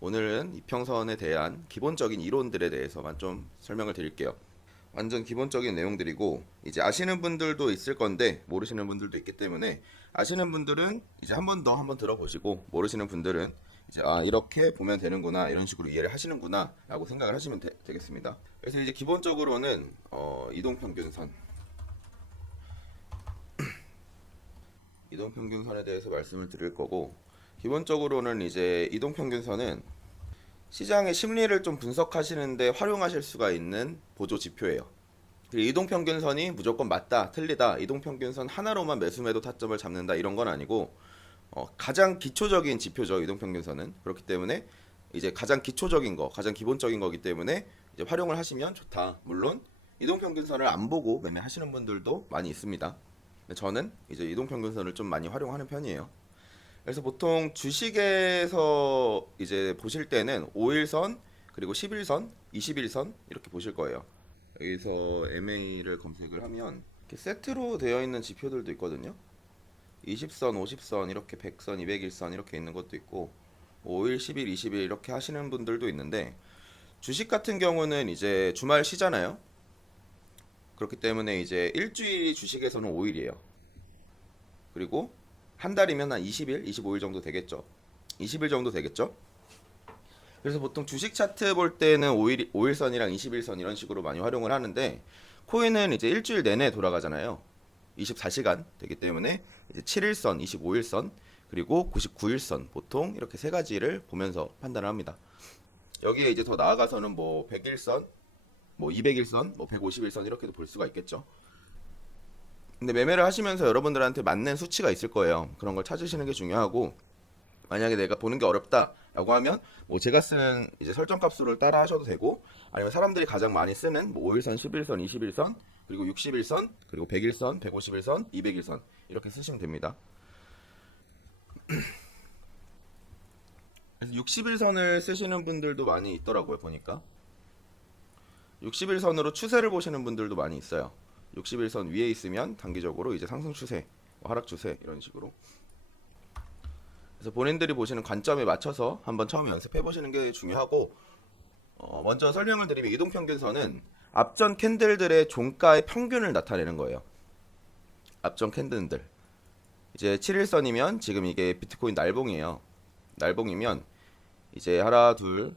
오늘은 이평선에 대한 기본적인 이론들에 대해서만 좀 설명을 드릴게요. 완전 기본적인 내용들이고 이제 아시는 분들도 있을 건데 모르시는 분들도 있기 때문에 아시는 분들은 이제 한 번 더 한번 들어보시고 모르시는 분들은 이제 이렇게 보면 되는구나 이런 식으로 이해를 하시는구나 라고 생각을 하시면 되겠습니다. 그래서 이제 기본적으로는 이동평균선 이동평균선에 대해서 말씀을 드릴 거고 기본적으로는 이제 이동평균선은 시장의 심리를 좀 분석하시는데 활용하실 수가 있는 보조 지표예요. 이동평균선이 무조건 맞다, 틀리다, 이동평균선 하나로만 매수매도 타점을 잡는다 이런 건 아니고 가장 기초적인 지표죠. 이동평균선은 그렇기 때문에 이제 가장 기초적인 거, 가장 기본적인 거기 때문에 이제 활용을 하시면 좋다. 물론 이동평균선을 안 보고 매매하시는 분들도 많이 있습니다. 근데 저는 이제 이동평균선을 좀 많이 활용하는 편이에요. 그래서 보통 주식에서 이제 보실 때는 5일선 그리고 11선, 21선 이렇게 보실 거예요. 여기서 MA를 검색을 하면 이렇게 세트로 되어 있는 지표들도 있거든요. 20선, 50선 이렇게 100선, 200일선 이렇게 있는 것도 있고 5일, 10일, 20일 이렇게 하시는 분들도 있는데 주식 같은 경우는 이제 주말 쉬잖아요. 그렇기 때문에 이제 일주일이 주식에서는 5일이에요. 그리고 한 달이면 한 20일, 25일 정도 되겠죠. 20일 정도 되겠죠. 그래서 보통 주식 차트 볼 때는 5일선이랑 21선 이런 식으로 많이 활용을 하는데 코인은 이제 일주일 내내 돌아가잖아요. 24시간 되기 때문에 이제 7일선, 25일선, 그리고 99일선 보통 이렇게 세 가지를 보면서 판단을 합니다. 여기에 이제 더 나아가서는 뭐 100일선, 뭐 200일선, 뭐 150일선 이렇게도 볼 수가 있겠죠. 근데 매매를 하시면서 여러분들한테 맞는 수치가 있을 거예요. 그런 걸 찾으시는 게 중요하고 만약에 내가 보는 게 어렵다라고 하면 뭐 제가 쓰는 이제 설정 값수를 따라 하셔도 되고 아니면 사람들이 가장 많이 쓰는 뭐 5일선, 11선, 21선, 그리고 60일선, 그리고 100일선, 150일선, 200일선 이렇게 쓰시면 됩니다. 그래서 60일선을 쓰시는 분들도 많이 있더라고요, 보니까. 60일선으로 추세를 보시는 분들도 많이 있어요. 60일선 위에 있으면 단기적으로 이제 상승 추세, 하락 추세 이런 식으로. 그래서 본인들이 보시는 관점에 맞춰서 한번 처음에 연습해 보시는 게 중요하고 먼저 설명을 드리면 이동평균선은 앞전 캔들들의 종가의 평균을 나타내는 거예요. 앞전 캔들들 이제 7일선이면 지금 이게 비트코인 날봉이에요. 날봉이면 이제 하나 둘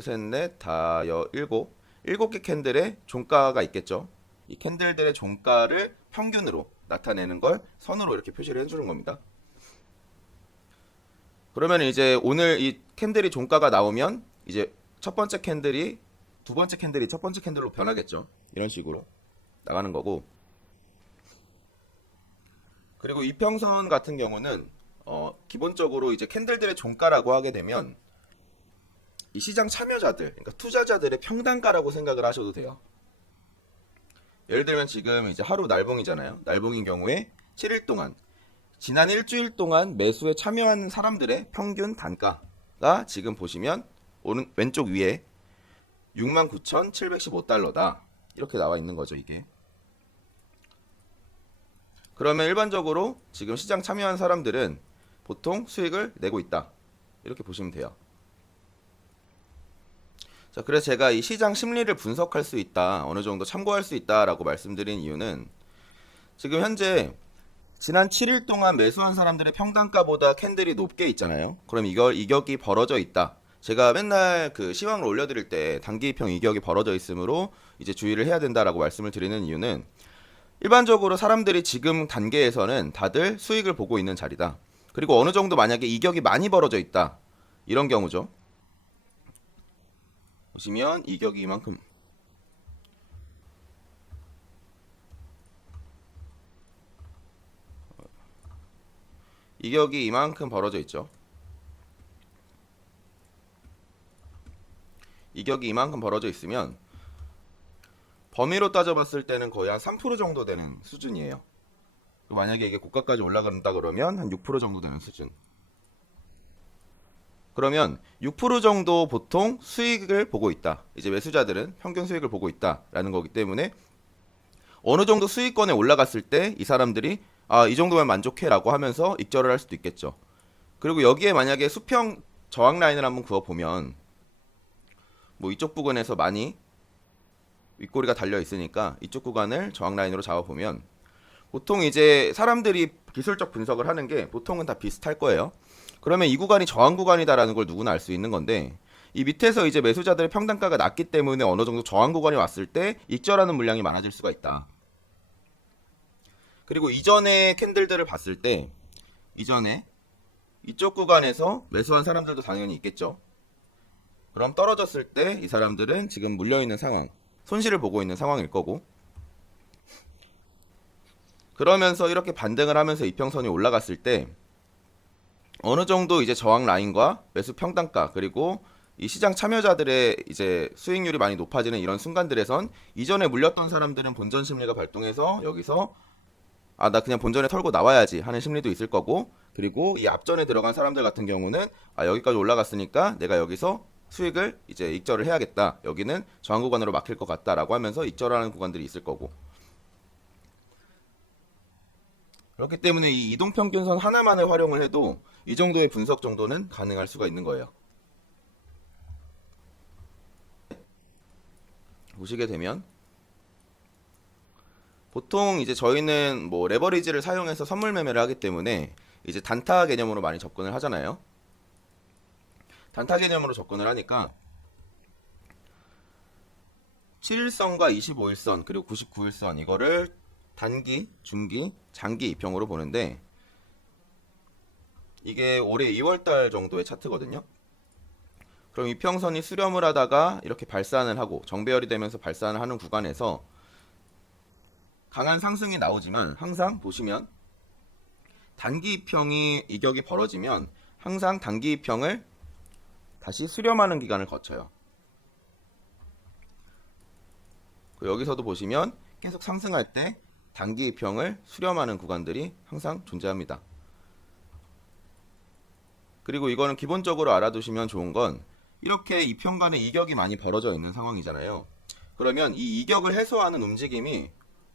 셋 넷 다 일곱 개 캔들의 종가가 있겠죠. 이 캔들들의 종가를 평균으로 나타내는 걸 선으로 이렇게 표시를 해주는 겁니다. 그러면 이제 오늘 이 캔들이 종가가 나오면 이제 첫 번째 캔들이 두 번째 캔들이 첫 번째 캔들로 변하겠죠. 이런 식으로 나가는 거고. 그리고 이평선 같은 경우는 기본적으로 이제 캔들들의 종가라고 하게 되면 이 시장 참여자들, 그러니까 투자자들의 평단가라고 생각을 하셔도 돼요. 예를 들면 지금 이제 하루 날봉이잖아요. 날봉인 경우에 7일 동안 지난 일주일 동안 매수에 참여한 사람들의 평균 단가가 지금 보시면 왼쪽 위에 69,715달러다. 이렇게 나와 있는 거죠, 이게. 그러면 일반적으로 지금 시장 참여한 사람들은 보통 수익을 내고 있다. 이렇게 보시면 돼요. 자, 그래서 제가 이 시장 심리를 분석할 수 있다, 어느 정도 참고할 수 있다라고 말씀드린 이유는 지금 현재 지난 7일 동안 매수한 사람들의 평단가보다 캔들이 높게 있잖아요. 그럼 이걸 이격이 벌어져 있다. 제가 맨날 그 시황을 올려드릴 때 단기평 이격이 벌어져 있으므로 이제 주의를 해야 된다라고 말씀을 드리는 이유는 일반적으로 사람들이 지금 단계에서는 다들 수익을 보고 있는 자리다. 그리고 어느 정도 만약에 이격이 많이 벌어져 있다. 이런 경우죠. 보시면 이격이 이만큼 이격이 이만큼 벌어져 있죠. 이격이 이만큼 벌어져 있으면 범위로 따져봤을 때는 거의 한 3% 정도 되는 수준이에요. 만약에 이게 고가까지 올라간다 그러면 한 6% 정도 되는 수준. 그러면 6% 정도 보통 수익을 보고 있다. 이제 매수자들은 평균 수익을 보고 있다라는 거기 때문에 어느 정도 수익권에 올라갔을 때 이 사람들이 이 정도면 만족해라고 하면서 익절을 할 수도 있겠죠. 그리고 여기에 만약에 수평 저항 라인을 한번 그어 보면 뭐 이쪽 부근에서 많이 윗꼬리가 달려 있으니까 이쪽 구간을 저항 라인으로 잡아 보면 보통 이제 사람들이 기술적 분석을 하는 게 보통은 다 비슷할 거예요. 그러면 이 구간이 저항 구간이다라는 걸 누구나 알 수 있는 건데 이 밑에서 이제 매수자들의 평단가가 낮기 때문에 어느 정도 저항 구간이 왔을 때 익절하는 물량이 많아질 수가 있다. 그리고 이전의 캔들들을 봤을 때 이전에 이쪽 구간에서 매수한 사람들도 당연히 있겠죠. 그럼 떨어졌을 때 이 사람들은 지금 물려있는 상황, 손실을 보고 있는 상황일 거고, 그러면서 이렇게 반등을 하면서 이평선이 올라갔을 때 어느 정도 이제 저항 라인과 매수 평단가 그리고 이 시장 참여자들의 이제 수익률이 많이 높아지는 이런 순간들에선 이전에 물렸던 사람들은 본전 심리가 발동해서 여기서 나 그냥 본전에 털고 나와야지 하는 심리도 있을 거고, 그리고 이 앞전에 들어간 사람들 같은 경우는 여기까지 올라갔으니까 내가 여기서 수익을 이제 익절을 해야겠다, 여기는 저항 구간으로 막힐 것 같다라고 하면서 익절하는 구간들이 있을 거고, 그렇기 때문에 이 이동평균선 하나만을 활용을 해도 이 정도의 분석 정도는 가능할 수가 있는 거예요. 보시게 되면 보통 이제 저희는 뭐 레버리지를 사용해서 선물 매매를 하기 때문에 이제 단타 개념으로 많이 접근을 하잖아요. 단타 개념으로 접근을 하니까 7일선과 25일선 그리고 99일선 이거를 단기, 중기, 장기 이평으로 보는데 이게 올해 2월달 정도의 차트거든요. 그럼 이평선이 수렴을 하다가 이렇게 발산을 하고 정배열이 되면서 발산을 하는 구간에서 강한 상승이 나오지만 항상 보시면 단기 이평이 이격이 벌어지면 항상 단기 이평을 다시 수렴하는 기간을 거쳐요. 여기서도 보시면 계속 상승할 때 단기 이평을 수렴하는 구간들이 항상 존재합니다. 그리고 이거는 기본적으로 알아두시면 좋은 건 이렇게 이평 간에 이격이 많이 벌어져 있는 상황이잖아요. 그러면 이 이격을 해소하는 움직임이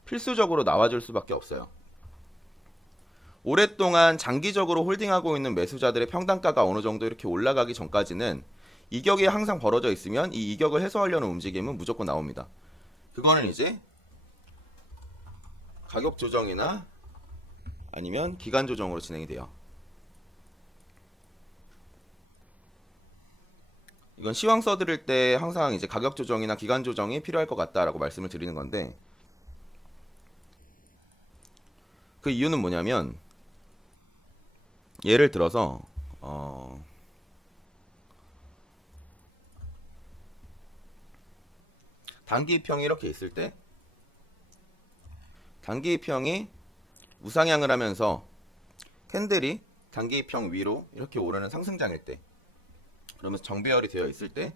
필수적으로 나와줄 수밖에 없어요. 오랫동안 장기적으로 홀딩하고 있는 매수자들의 평단가가 어느 정도 이렇게 올라가기 전까지는 이격이 항상 벌어져 있으면 이 이격을 해소하려는 움직임은 무조건 나옵니다. 그거는 이제 가격 조정이나 아니면 기간 조정으로 진행이 돼요. 이건 시황 써드릴 때 항상 이제 가격 조정이나 기간 조정이 필요할 것 같다라고 말씀을 드리는 건데, 그 이유는 뭐냐면 예를 들어서 단기 이평이 이렇게 있을 때 단기 이평이 우상향을 하면서 캔들이 단기 이평 위로 이렇게 오르는 상승장일 때, 그러면서 정배열이 되어 있을 때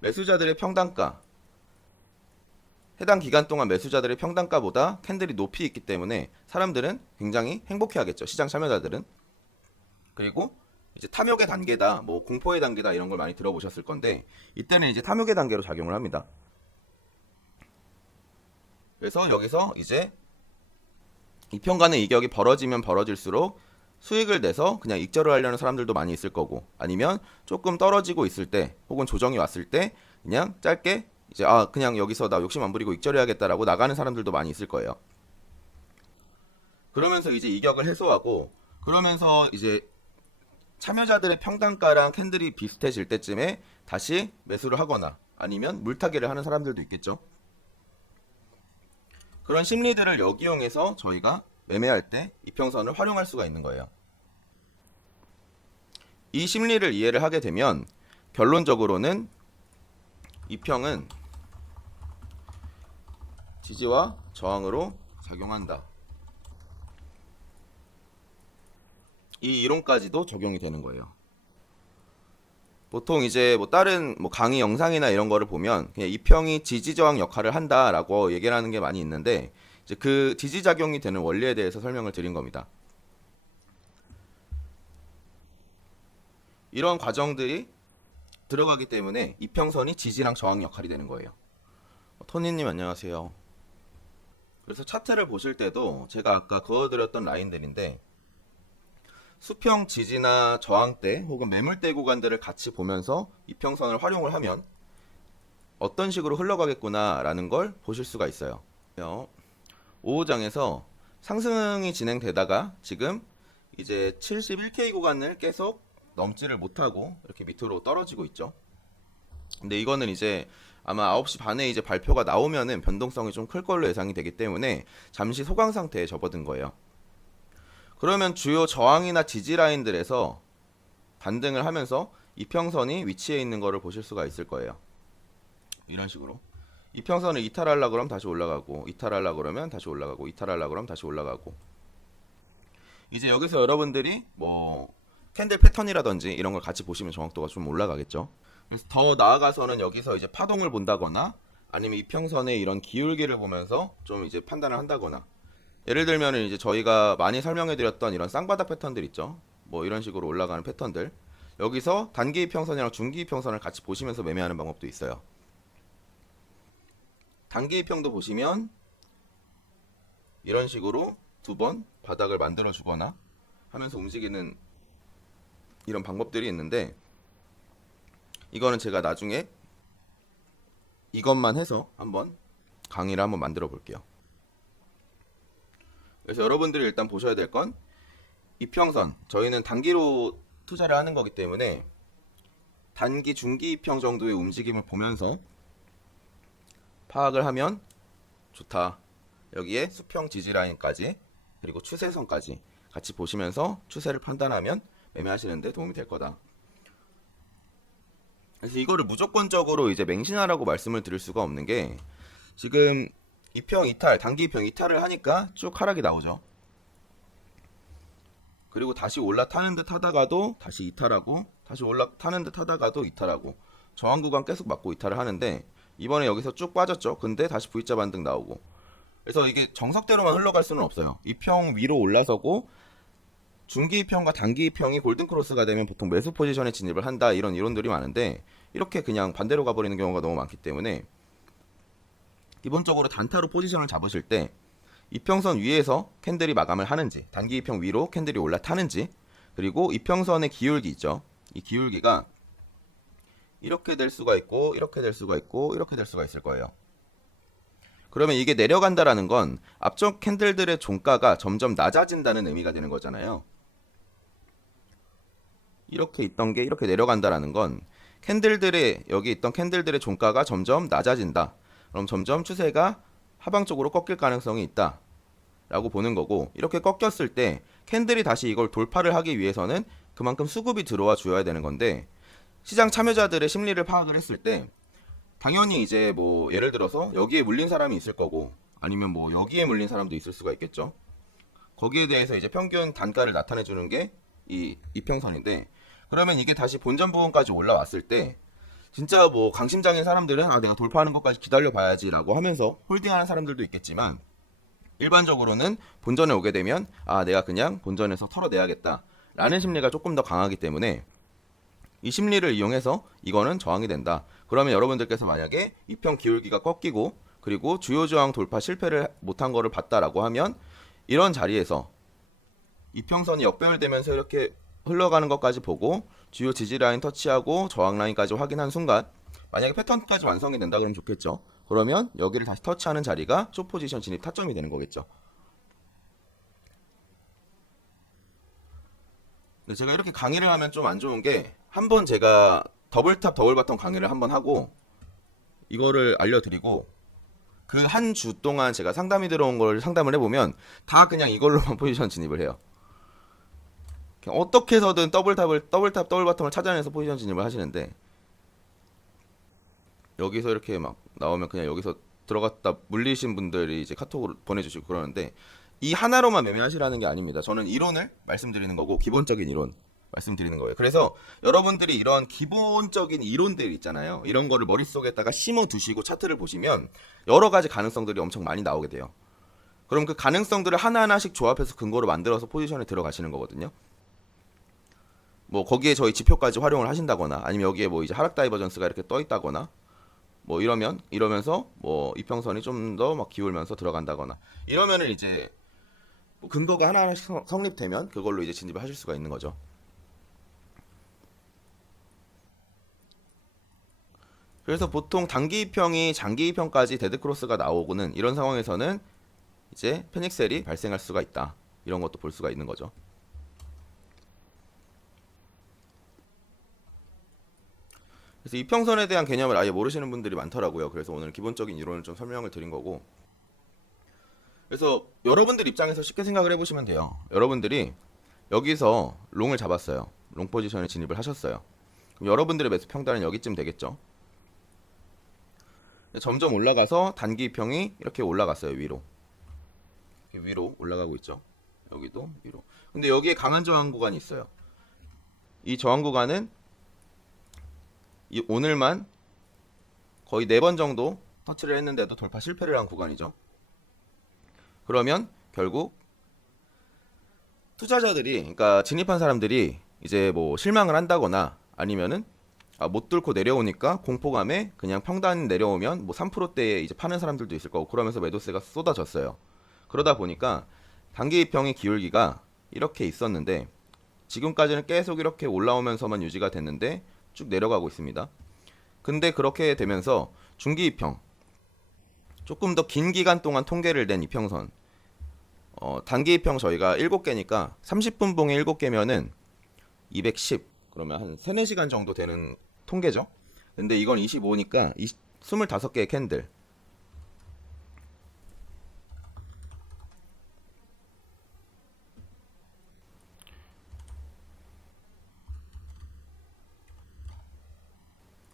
매수자들의 평단가, 해당 기간 동안 매수자들의 평단가보다 캔들이 높이 있기 때문에 사람들은 굉장히 행복해 하겠죠, 시장 참여자들은. 그리고 이제 탐욕의 단계다, 뭐 공포의 단계다 이런 걸 많이 들어보셨을 건데 이때는 이제 탐욕의 단계로 작용을 합니다. 그래서 여기서 이제 이평 간의 이격이 벌어지면 벌어질수록 수익을 내서 그냥 익절을 하려는 사람들도 많이 있을 거고, 아니면 조금 떨어지고 있을 때 혹은 조정이 왔을 때 그냥 짧게 이제 그냥 여기서 나 욕심 안 부리고 익절해야겠다라고 나가는 사람들도 많이 있을 거예요. 그러면서 이제 이격을 해소하고, 그러면서 이제 참여자들의 평단가랑 캔들이 비슷해질 때쯤에 다시 매수를 하거나 아니면 물타기를 하는 사람들도 있겠죠. 그런 심리들을 역이용해서 저희가 매매할 때 이평선을 활용할 수가 있는 거예요. 이 심리를 이해를 하게 되면 결론적으로는 이평은 지지와 저항으로 작용한다, 이 이론까지도 적용이 되는 거예요. 보통 이제 뭐 다른 뭐 강의 영상이나 이런 거를 보면 그냥 이평이 지지 저항 역할을 한다라고 얘기를 하는 게 많이 있는데, 이제 그 지지 작용이 되는 원리에 대해서 설명을 드린 겁니다. 이런 과정들이 들어가기 때문에 이평선이 지지랑 저항 역할이 되는 거예요. 토니님 안녕하세요. 그래서 차트를 보실 때도 제가 아까 그어드렸던 라인들인데 수평 지지나 저항대 혹은 매물대 구간들을 같이 보면서 이평선을 활용을 하면 어떤 식으로 흘러가겠구나 라는 걸 보실 수가 있어요. 5호장에서 상승이 진행되다가 지금 이제 71K 구간을 계속 넘지를 못하고 이렇게 밑으로 떨어지고 있죠. 근데 이거는 이제 아마 9시 반에 이제 발표가 나오면은 변동성이 좀 클 걸로 예상이 되기 때문에 잠시 소강 상태에 접어든 거예요. 그러면 주요 저항이나 지지 라인들에서 반등을 하면서 이평선이 위치해 있는 거를 보실 수가 있을 거예요. 이런 식으로 이평선을 이탈하려고 그러면 다시 올라가고, 이탈하려고 그러면 다시 올라가고, 이탈하려고 그러면 다시 올라가고. 이제 여기서 여러분들이 뭐 캔들 패턴이라든지 이런 걸 같이 보시면 정확도가 좀 올라가겠죠. 그래서 더 나아가서는 여기서 이제 파동을 본다거나 아니면 이평선의 이런 기울기를 보면서 좀 이제 판단을 한다거나, 예를 들면은 이제 저희가 많이 설명해 드렸던 이런 쌍바닥 패턴들 있죠. 뭐 이런 식으로 올라가는 패턴들, 여기서 단기 이평선이랑 중기 이평선을 같이 보시면서 매매하는 방법도 있어요. 단기 이평도 보시면 이런 식으로 두 번 바닥을 만들어 주거나 하면서 움직이는 이런 방법들이 있는데, 이거는 제가 나중에 이것만 해서 한번 강의를 한번 만들어 볼게요. 그래서 여러분들이 일단 보셔야 될 건 이평선, 저희는 단기로 투자를 하는 거기 때문에 단기, 중기 이평 정도의 움직임을 보면서 파악을 하면 좋다. 여기에 수평 지지 라인까지 그리고 추세선까지 같이 보시면서 추세를 판단하면 매매하시는데 도움이 될 거다. 그래서 이거를 무조건적으로 이제 맹신하라고 말씀을 드릴 수가 없는 게, 지금 이평 이탈, 단기 이평 이탈을 하니까 쭉 하락이 나오죠. 그리고 다시 올라타는 듯 하다가도 다시 이탈하고, 다시 올라타는 듯 하다가도 이탈하고, 저항 구간 계속 맞고 이탈을 하는데, 이번에 여기서 쭉 빠졌죠. 근데 다시 V자 반등 나오고. 그래서 이게 정석대로만 흘러갈 수는 없어요. 이평 위로 올라서고 중기 이평과 단기 이평이 골든 크로스가 되면 보통 매수 포지션에 진입을 한다, 이런 이론들이 많은데, 이렇게 그냥 반대로 가버리는 경우가 너무 많기 때문에 기본적으로 단타로 포지션을 잡으실 때 이평선 위에서 캔들이 마감을 하는지, 단기 이평 위로 캔들이 올라타는지, 그리고 이평선의 기울기 있죠. 이 기울기가 이렇게 될 수가 있고, 이렇게 될 수가 있고, 이렇게 될 수가 있을 거예요. 그러면 이게 내려간다라는 건 앞쪽 캔들들의 종가가 점점 낮아진다는 의미가 되는 거잖아요. 이렇게 있던 게 이렇게 내려간다라는 건 캔들들의, 여기 있던 캔들들의 종가가 점점 낮아진다. 그럼 점점 추세가 하방쪽으로 꺾일 가능성이 있다 라고 보는 거고, 이렇게 꺾였을 때 캔들이 다시 이걸 돌파를 하기 위해서는 그만큼 수급이 들어와 줘야 되는 건데, 시장 참여자들의 심리를 파악을 했을 때 당연히 이제 뭐 예를 들어서 여기에 물린 사람이 있을 거고, 아니면 뭐 여기에 물린 사람도 있을 수가 있겠죠. 거기에 대해서 이제 평균 단가를 나타내 주는 게 이 이평선인데, 그러면 이게 다시 본전 부분까지 올라왔을 때 진짜 뭐 강심장인 사람들은 내가 돌파하는 것까지 기다려 봐야지 라고 하면서 홀딩하는 사람들도 있겠지만, 일반적으로는 본전에 오게 되면 내가 그냥 본전에서 털어내야겠다 라는 심리가 조금 더 강하기 때문에 이 심리를 이용해서 이거는 저항이 된다. 그러면 여러분들께서 만약에 이평 기울기가 꺾이고 그리고 주요 저항 돌파 실패를 못한 거를 봤다라고 하면, 이런 자리에서 이평선이 역배열되면서 이렇게 흘러가는 것까지 보고 주요 지지 라인 터치하고 저항 라인까지 확인한 순간, 만약에 패턴까지 완성이 된다 그러면 좋겠죠. 그러면 여기를 다시 터치하는 자리가 숏 포지션 진입 타점이 되는 거겠죠. 근데 제가 이렇게 강의를 하면 좀 안 좋은 게, 한번 제가 더블탑 더블바텀 강의를 한번 하고 이거를 알려드리고 그 한 주 동안 제가 상담이 들어온 걸 상담을 해보면 다 그냥 이걸로만 포지션 진입을 해요. 그냥 어떻게 해서든 더블탑 더블바텀을 찾아내서 포지션 진입을 하시는데, 여기서 이렇게 막 나오면 그냥 여기서 들어갔다 물리신 분들이 이제 카톡으로 보내주시고 그러는데, 이 하나로만 매매하시라는 게 아닙니다. 저는 이론을 말씀드리는 거고, 기본적인 이론 말씀드리는 거예요. 그래서 여러분들이 이런 기본적인 이론들 있잖아요. 이런 거를 머릿속에다가 심어 두시고 차트를 보시면 여러 가지 가능성들이 엄청 많이 나오게 돼요. 그럼 그 가능성들을 하나하나씩 조합해서 근거로 만들어서 포지션에 들어가시는 거거든요. 뭐 거기에 저희 지표까지 활용을 하신다거나, 아니면 여기에 뭐 이제 하락 다이버전스가 이렇게 떠 있다거나, 뭐 이러면서 뭐 이평선이 좀 더 막 기울면서 들어간다거나, 이러면은 이제 뭐 근거가 하나하나씩 성립되면 그걸로 이제 진입을 하실 수가 있는 거죠. 그래서 보통 단기 입형이 장기 입형까지 데드크로스가 나오고는 이런 상황에서는 이제 패닉셀이 발생할 수가 있다. 이런 것도 볼 수가 있는 거죠. 그래서 이평선에 대한 개념을 아예 모르시는 분들이 많더라고요. 그래서 오늘 기본적인 이론을 좀 설명을 드린 거고. 그래서 여러분들 입장에서 쉽게 생각을 해보시면 돼요. 여러분들이 여기서 롱을 잡았어요. 롱 포지션에 진입을 하셨어요. 그럼 여러분들의 매수 평단은 여기쯤 되겠죠. 점점 올라가서 단기 입형이 이렇게 올라갔어요. 위로. 이렇게 위로 올라가고 있죠. 여기도 위로. 근데 여기에 강한 저항 구간이 있어요. 이 저항 구간은 오늘만 거의 4번 정도 터치를 했는데도 돌파 실패를 한 구간이죠. 그러면 결국 투자자들이, 그러니까 진입한 사람들이 이제 뭐 실망을 한다거나 아니면은 못 뚫고 내려오니까 공포감에 그냥 평단 내려오면 뭐 3%대에 이제 파는 사람들도 있을 거고, 그러면서 매도세가 쏟아졌어요. 그러다 보니까 단기 입형의 기울기가 이렇게 있었는데 지금까지는 계속 이렇게 올라오면서만 유지가 됐는데 쭉 내려가고 있습니다. 근데 그렇게 되면서 중기 입형, 조금 더 긴 기간 동안 통계를 낸 이평선, 단기 입형 저희가 7개니까 30분 봉에 7개면은 210, 그러면 한 3, 4시간 정도 되는 통계죠. 근데 이건 25니까 25개의 캔들.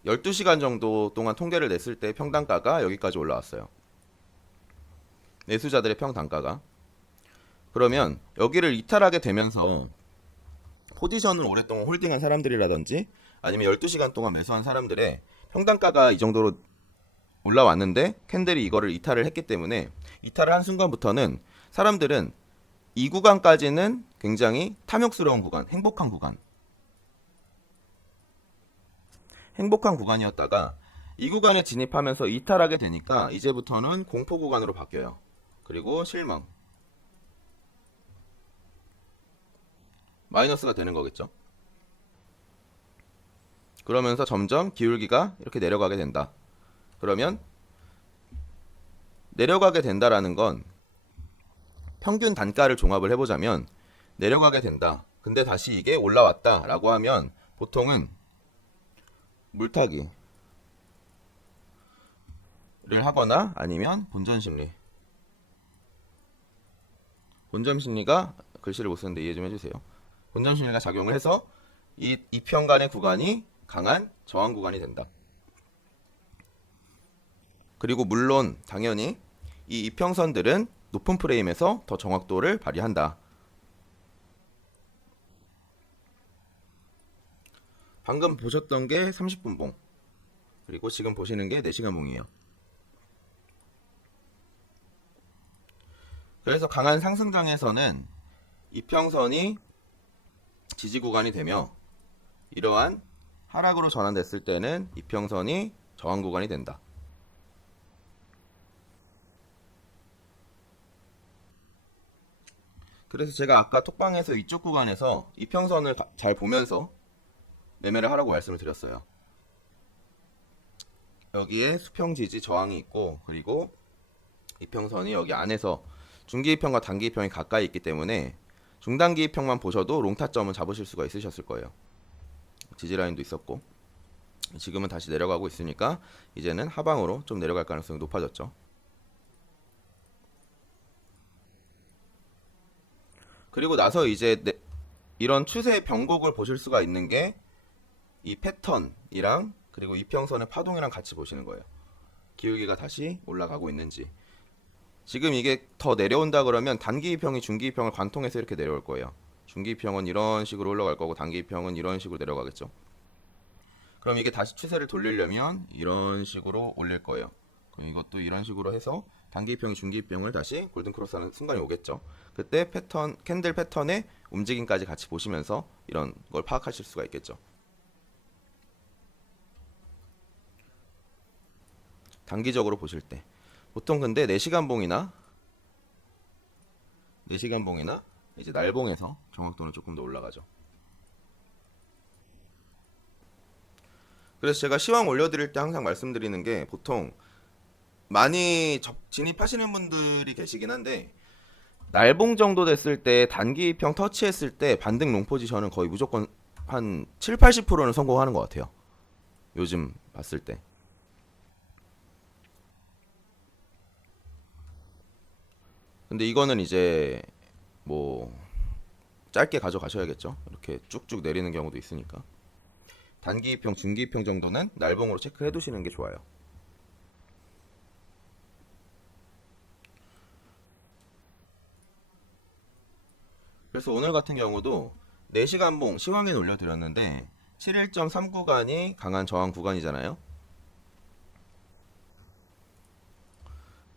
(12시간) 정도 동안 통계를 냈을 때 평단가가 여기까지 올라왔어요. 매수자들의 평단가가. 그러면 여기를 이탈하게 되면서 포지션을 오랫동안 홀딩한 사람들이라든지 아니면 12시간 동안 매수한 사람들의 평단가가 이 정도로 올라왔는데 캔들이 이거를 이탈을 했기 때문에, 이탈을 한 순간부터는 사람들은 이 구간까지는 굉장히 탐욕스러운 구간, 행복한 구간이었다가 이 구간에 진입하면서 이탈하게 되니까 이제부터는 공포 구간으로 바뀌어요. 그리고 실망, 마이너스가 되는 거겠죠. 그러면서 점점 기울기가 이렇게 내려가게 된다. 그러면 내려가게 된다라는 건 평균 단가를 종합을 해보자면 내려가게 된다. 근데 다시 이게 올라왔다라고 하면 보통은 물타기를 하거나 아니면 본전 심리가 글씨를 못 쓰는데 이해 좀 해주세요. 본전 심리가 작용을 해서 이 이평간의 구간이 강한 저항 구간이 된다. 그리고 물론 당연히 이 이평선들은 높은 프레임에서 더 정확도를 발휘한다. 방금 보셨던 게 30분 봉, 그리고 지금 보시는 게 4시간 봉이에요. 그래서 강한 상승장에서는 이평선이 지지 구간이 되며 이러한 하락으로 전환됐을 때는 이평선이 저항 구간이 된다. 그래서 제가 아까 톡방에서 이쪽 구간에서 이평선을 잘 보면서 매매를 하라고 말씀을 드렸어요. 여기에 수평 지지 저항이 있고, 그리고 이평선이 여기 안에서 중기 이평과 단기 이평이 가까이 있기 때문에 중단기 이평만 보셔도 롱타점은 잡으실 수가 있으셨을 거예요. 지지라인도 있었고, 지금은 다시 내려가고 있으니까 이제는 하방으로 좀 내려갈 가능성이 높아졌죠. 그리고 나서 이제 이런 추세의 변곡을 보실 수가 있는 게 이 패턴이랑 그리고 이평선의 파동이랑 같이 보시는 거예요. 기울기가 다시 올라가고 있는지. 지금 이게 더 내려온다 그러면 단기 이평이 중기 이평을 관통해서 이렇게 내려올 거예요. 중기 이평은 이런 식으로 올라갈 거고 단기 이평은 이런 식으로 내려가겠죠. 그럼 이게 다시 추세를 돌리려면 이런 식으로 올릴 거예요. 그럼 이것도 이런 식으로 해서 단기 이평이 중기 이평을 다시 골든 크로스하는 순간이 오겠죠. 그때 패턴, 캔들 패턴의 움직임까지 같이 보시면서 이런 걸 파악하실 수가 있겠죠. 단기적으로 보실 때 보통 근데 4시간 봉이나 4시간봉이나 이제 날봉에서 정확도는 조금 더 올라가죠. 그래서 제가 시황 올려드릴 때 항상 말씀드리는 게, 보통 많이 진입하시는 분들이 계시긴 한데, 날봉 정도 됐을 때 단기평 터치했을 때 반등 롱 포지션은 거의 무조건 한 7, 80%는 성공하는 것 같아요. 요즘 봤을 때. 근데 이거는 이제 뭐 짧게 가져가셔야겠죠. 이렇게 쭉쭉 내리는 경우도 있으니까. 단기평, 중기평 정도는 날봉으로 체크해 두시는 게 좋아요. 그래서 오늘 같은 경우도 4시간봉 시황에 올려드렸는데 71.3 구간이 강한 저항 구간이잖아요.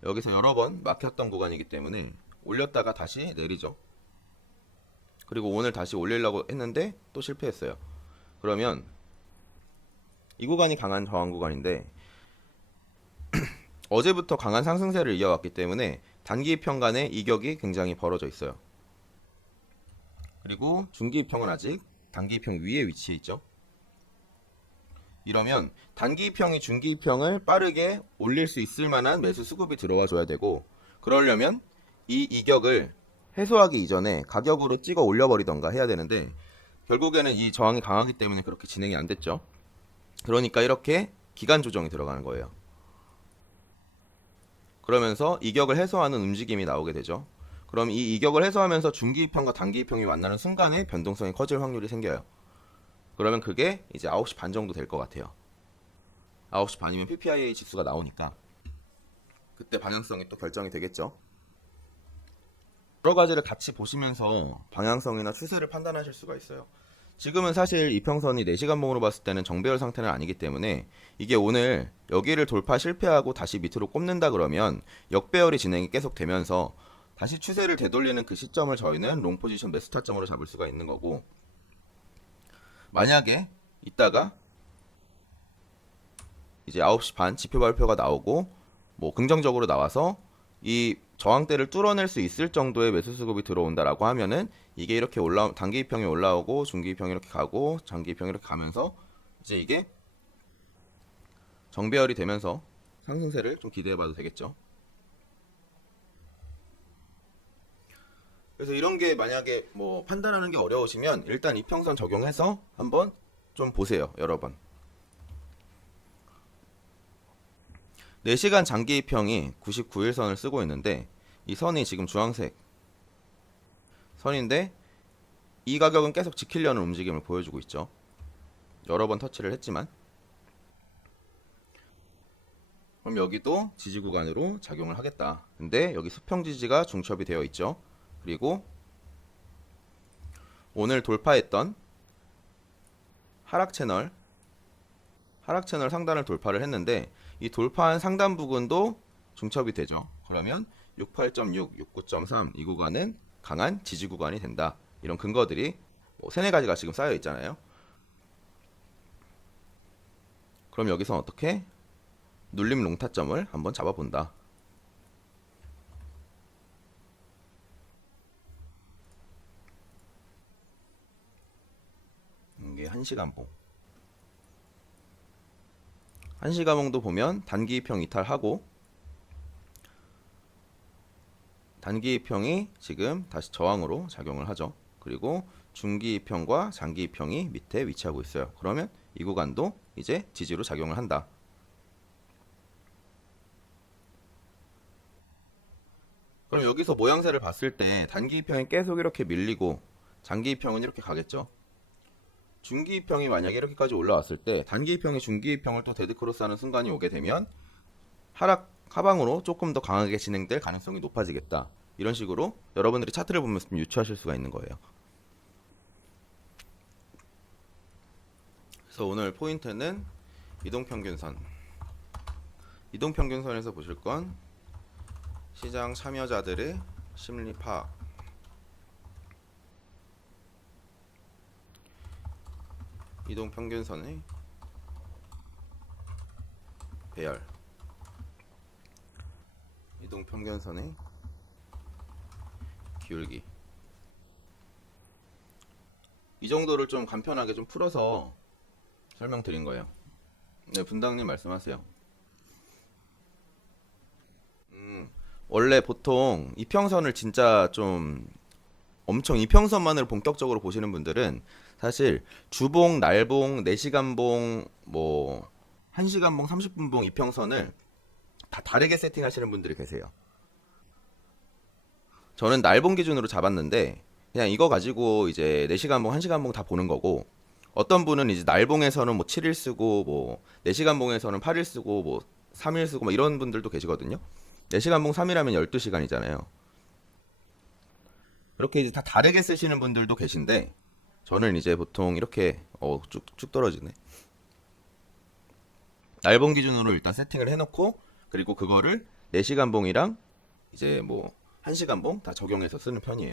여기서 여러 번 막혔던 구간이기 때문에 올렸다가 다시 내리죠. 그리고 오늘 다시 올리려고 했는데 또 실패했어요. 그러면 이 구간이 강한 저항 구간인데 어제부터 강한 상승세를 이어왔기 때문에 단기평 간의 이격이 굉장히 벌어져 있어요. 그리고 중기평은 아직 단기평 위에 위치해 있죠. 이러면 단기평이 중기평을 빠르게 올릴 수 있을 만한 매수 수급이 들어와 줘야 되고, 그러려면 이 이격을 해소하기 이전에 가격으로 찍어 올려버리던가 해야 되는데, 결국에는 이 저항이 강하기 때문에 그렇게 진행이 안 됐죠. 그러니까 이렇게 기간 조정이 들어가는 거예요. 그러면서 이격을 해소하는 움직임이 나오게 되죠. 그럼 이 이격을 해소하면서 중기평과 단기평이 만나는 순간에 변동성이 커질 확률이 생겨요. 그러면 그게 이제 9시 반 정도 될 것 같아요. 9시 반이면 PPIA 지수가 나오니까 그때 방향성이 또 결정이 되겠죠. 여러 가지를 같이 보시면서 방향성이나 추세를 판단하실 수가 있어요. 지금은 사실 이평선이 4시간봉으로 봤을 때는 정배열 상태는 아니기 때문에 이게 오늘 여기를 돌파 실패하고 다시 밑으로 꼽는다 그러면 역배열이 진행이 계속 되면서 다시 추세를 되돌리는 그 시점을 저희는 롱 포지션 매수 타점으로 잡을 수가 있는 거고, 만약에 이따가 이제 9시 반 지표 발표가 나오고 뭐 긍정적으로 나와서 이 저항대를 뚫어낼 수 있을 정도의 매수 수급이 들어온다라고 하면은 이게 이렇게 단기평이 올라오고 중기평이 이렇게 가고 장기평이 이렇게 가면서 이제 이게 정배열이 되면서 상승세를 좀 기대해봐도 되겠죠. 그래서 이런 게 만약에 뭐 판단하는 게 어려우시면 일단 이평선 적용해서 한번 좀 보세요. 여러 번. 4시간 장기 이평이 99일선을 쓰고 있는데 이 선이 지금 주황색 선인데 이 가격은 계속 지키려는 움직임을 보여주고 있죠. 여러 번 터치를 했지만. 그럼 여기도 지지 구간으로 작용을 하겠다. 근데 여기 수평 지지가 중첩이 되어 있죠. 그리고 오늘 돌파했던 하락 채널 상단을 돌파를 했는데 이 돌파한 상단 부근도 중첩이 되죠. 그러면 68.6, 69.3 이 구간은 강한 지지 구간이 된다. 이런 근거들이 뭐 3-4가지가 지금 쌓여 있잖아요. 그럼 여기서 어떻게 눌림 롱타점을 한번 잡아본다. 이게 1시간봉. 1시간봉도 보면 단기평 이탈하고 단기평이 지금 다시 저항으로 작용을 하죠. 그리고 중기평과 장기평이 밑에 위치하고 있어요. 그러면 이 구간도 이제 지지로 작용을 한다. 그럼 여기서 모양새를 봤을 때 단기평이 계속 이렇게 밀리고 장기평은 이렇게 가겠죠. 중기평이 만약에 이렇게까지 올라왔을 때 단기평이 중기평을 또 데드크로스하는 순간이 오게 되면 하방으로 조금 더 강하게 진행될 가능성이 높아지겠다. 이런 식으로 여러분들이 차트를 보면서 좀 유추하실 수가 있는 거예요. 그래서 오늘 포인트는 이동평균선. 이동평균선에서 보실 건 시장 참여자들의 심리 파악. 이동평균선의 배열. 이동평균선의 기울기. 이 정도를 좀 간편하게 좀 풀어서 설명드린 거예요. 네, 분당님 말씀하세요. 원래 보통 이평선을 진짜 좀 엄청 이평선만을 본격적으로 보시는 분들은 사실 주봉, 날봉, 4시간봉, 뭐 1시간봉, 30분봉 이평선을 다 다르게 세팅하시는 분들이 계세요. 저는 날봉 기준으로 잡았는데 그냥 이거 가지고 이제 4시간봉, 1시간봉 다 보는 거고, 어떤 분은 이제 날봉에서는 뭐 7일 쓰고 뭐 4시간봉에서는 8일 쓰고 뭐 3일 쓰고 뭐 이런 분들도 계시거든요. 4시간봉 3일 하면 12시간이잖아요. 이렇게 이제 다 다르게 쓰시는 분들도 계신데 저는 이제 보통 이렇게 쭉쭉 떨어지네. 날봉 기준으로 일단 세팅을 해놓고, 그리고 그거를 4시간봉이랑 이제 뭐 1시간봉 다 적용해서 쓰는 편이에요.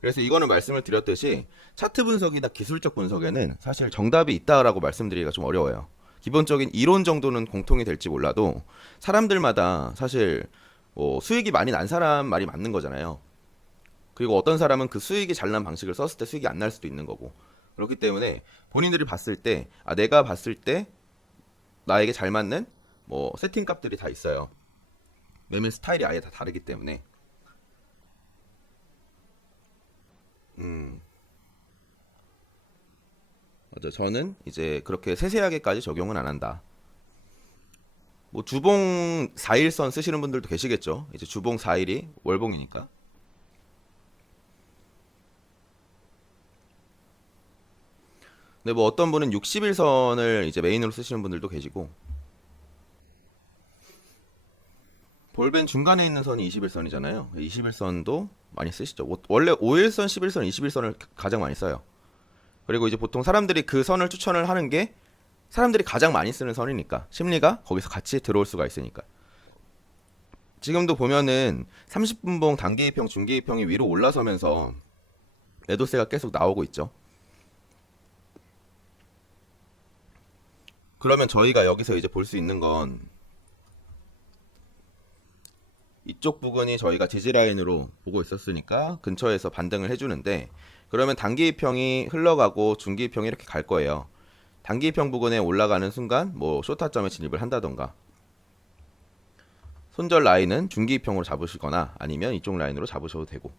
그래서 이거는 말씀을 드렸듯이 차트 분석이나 기술적 분석에는 사실 정답이 있다라고 말씀드리기가 좀 어려워요. 기본적인 이론 정도는 공통이 될지 몰라도 사람들마다 사실 뭐 수익이 많이 난 사람 말이 맞는 거잖아요. 그리고 어떤 사람은 그 수익이 잘 난 방식을 썼을 때 수익이 안 날 수도 있는 거고, 그렇기 때문에 본인들이 봤을 때 내가 봤을 때 나에게 잘 맞는 뭐 세팅 값들이 다 있어요. 매매 스타일이 아예 다 다르기 때문에. 맞아. 저는 이제 그렇게 세세하게까지 적용은 안 한다. 뭐 주봉 4일선 쓰시는 분들도 계시겠죠. 이제 주봉 4일이 월봉이니까. 근데 뭐 어떤 분은 60일선을 이제 메인으로 쓰시는 분들도 계시고, 볼벤 중간에 있는 선이 21선이잖아요. 21선도 많이 쓰시죠. 원래 5일선, 11선, 21선을 가장 많이 써요. 그리고 이제 보통 사람들이 그 선을 추천을 하는 게 사람들이 가장 많이 쓰는 선이니까, 심리가 거기서 같이 들어올 수가 있으니까. 지금도 보면은 30분봉 단기이평, 중기이평이 위로 올라서면서 매도세가 계속 나오고 있죠. 그러면 저희가 여기서 이제 볼 수 있는 건 이쪽 부분이 저희가 지지라인으로 보고 있었으니까 근처에서 반등을 해주는데, 그러면 단기이평이 흘러가고 중기이평이 이렇게 갈 거예요. 단기이평 부근에 올라가는 순간 뭐 쇼타점에 진입을 한다던가, 손절 라인은 중기이평으로 잡으시거나 아니면 이쪽 라인으로 잡으셔도 되고.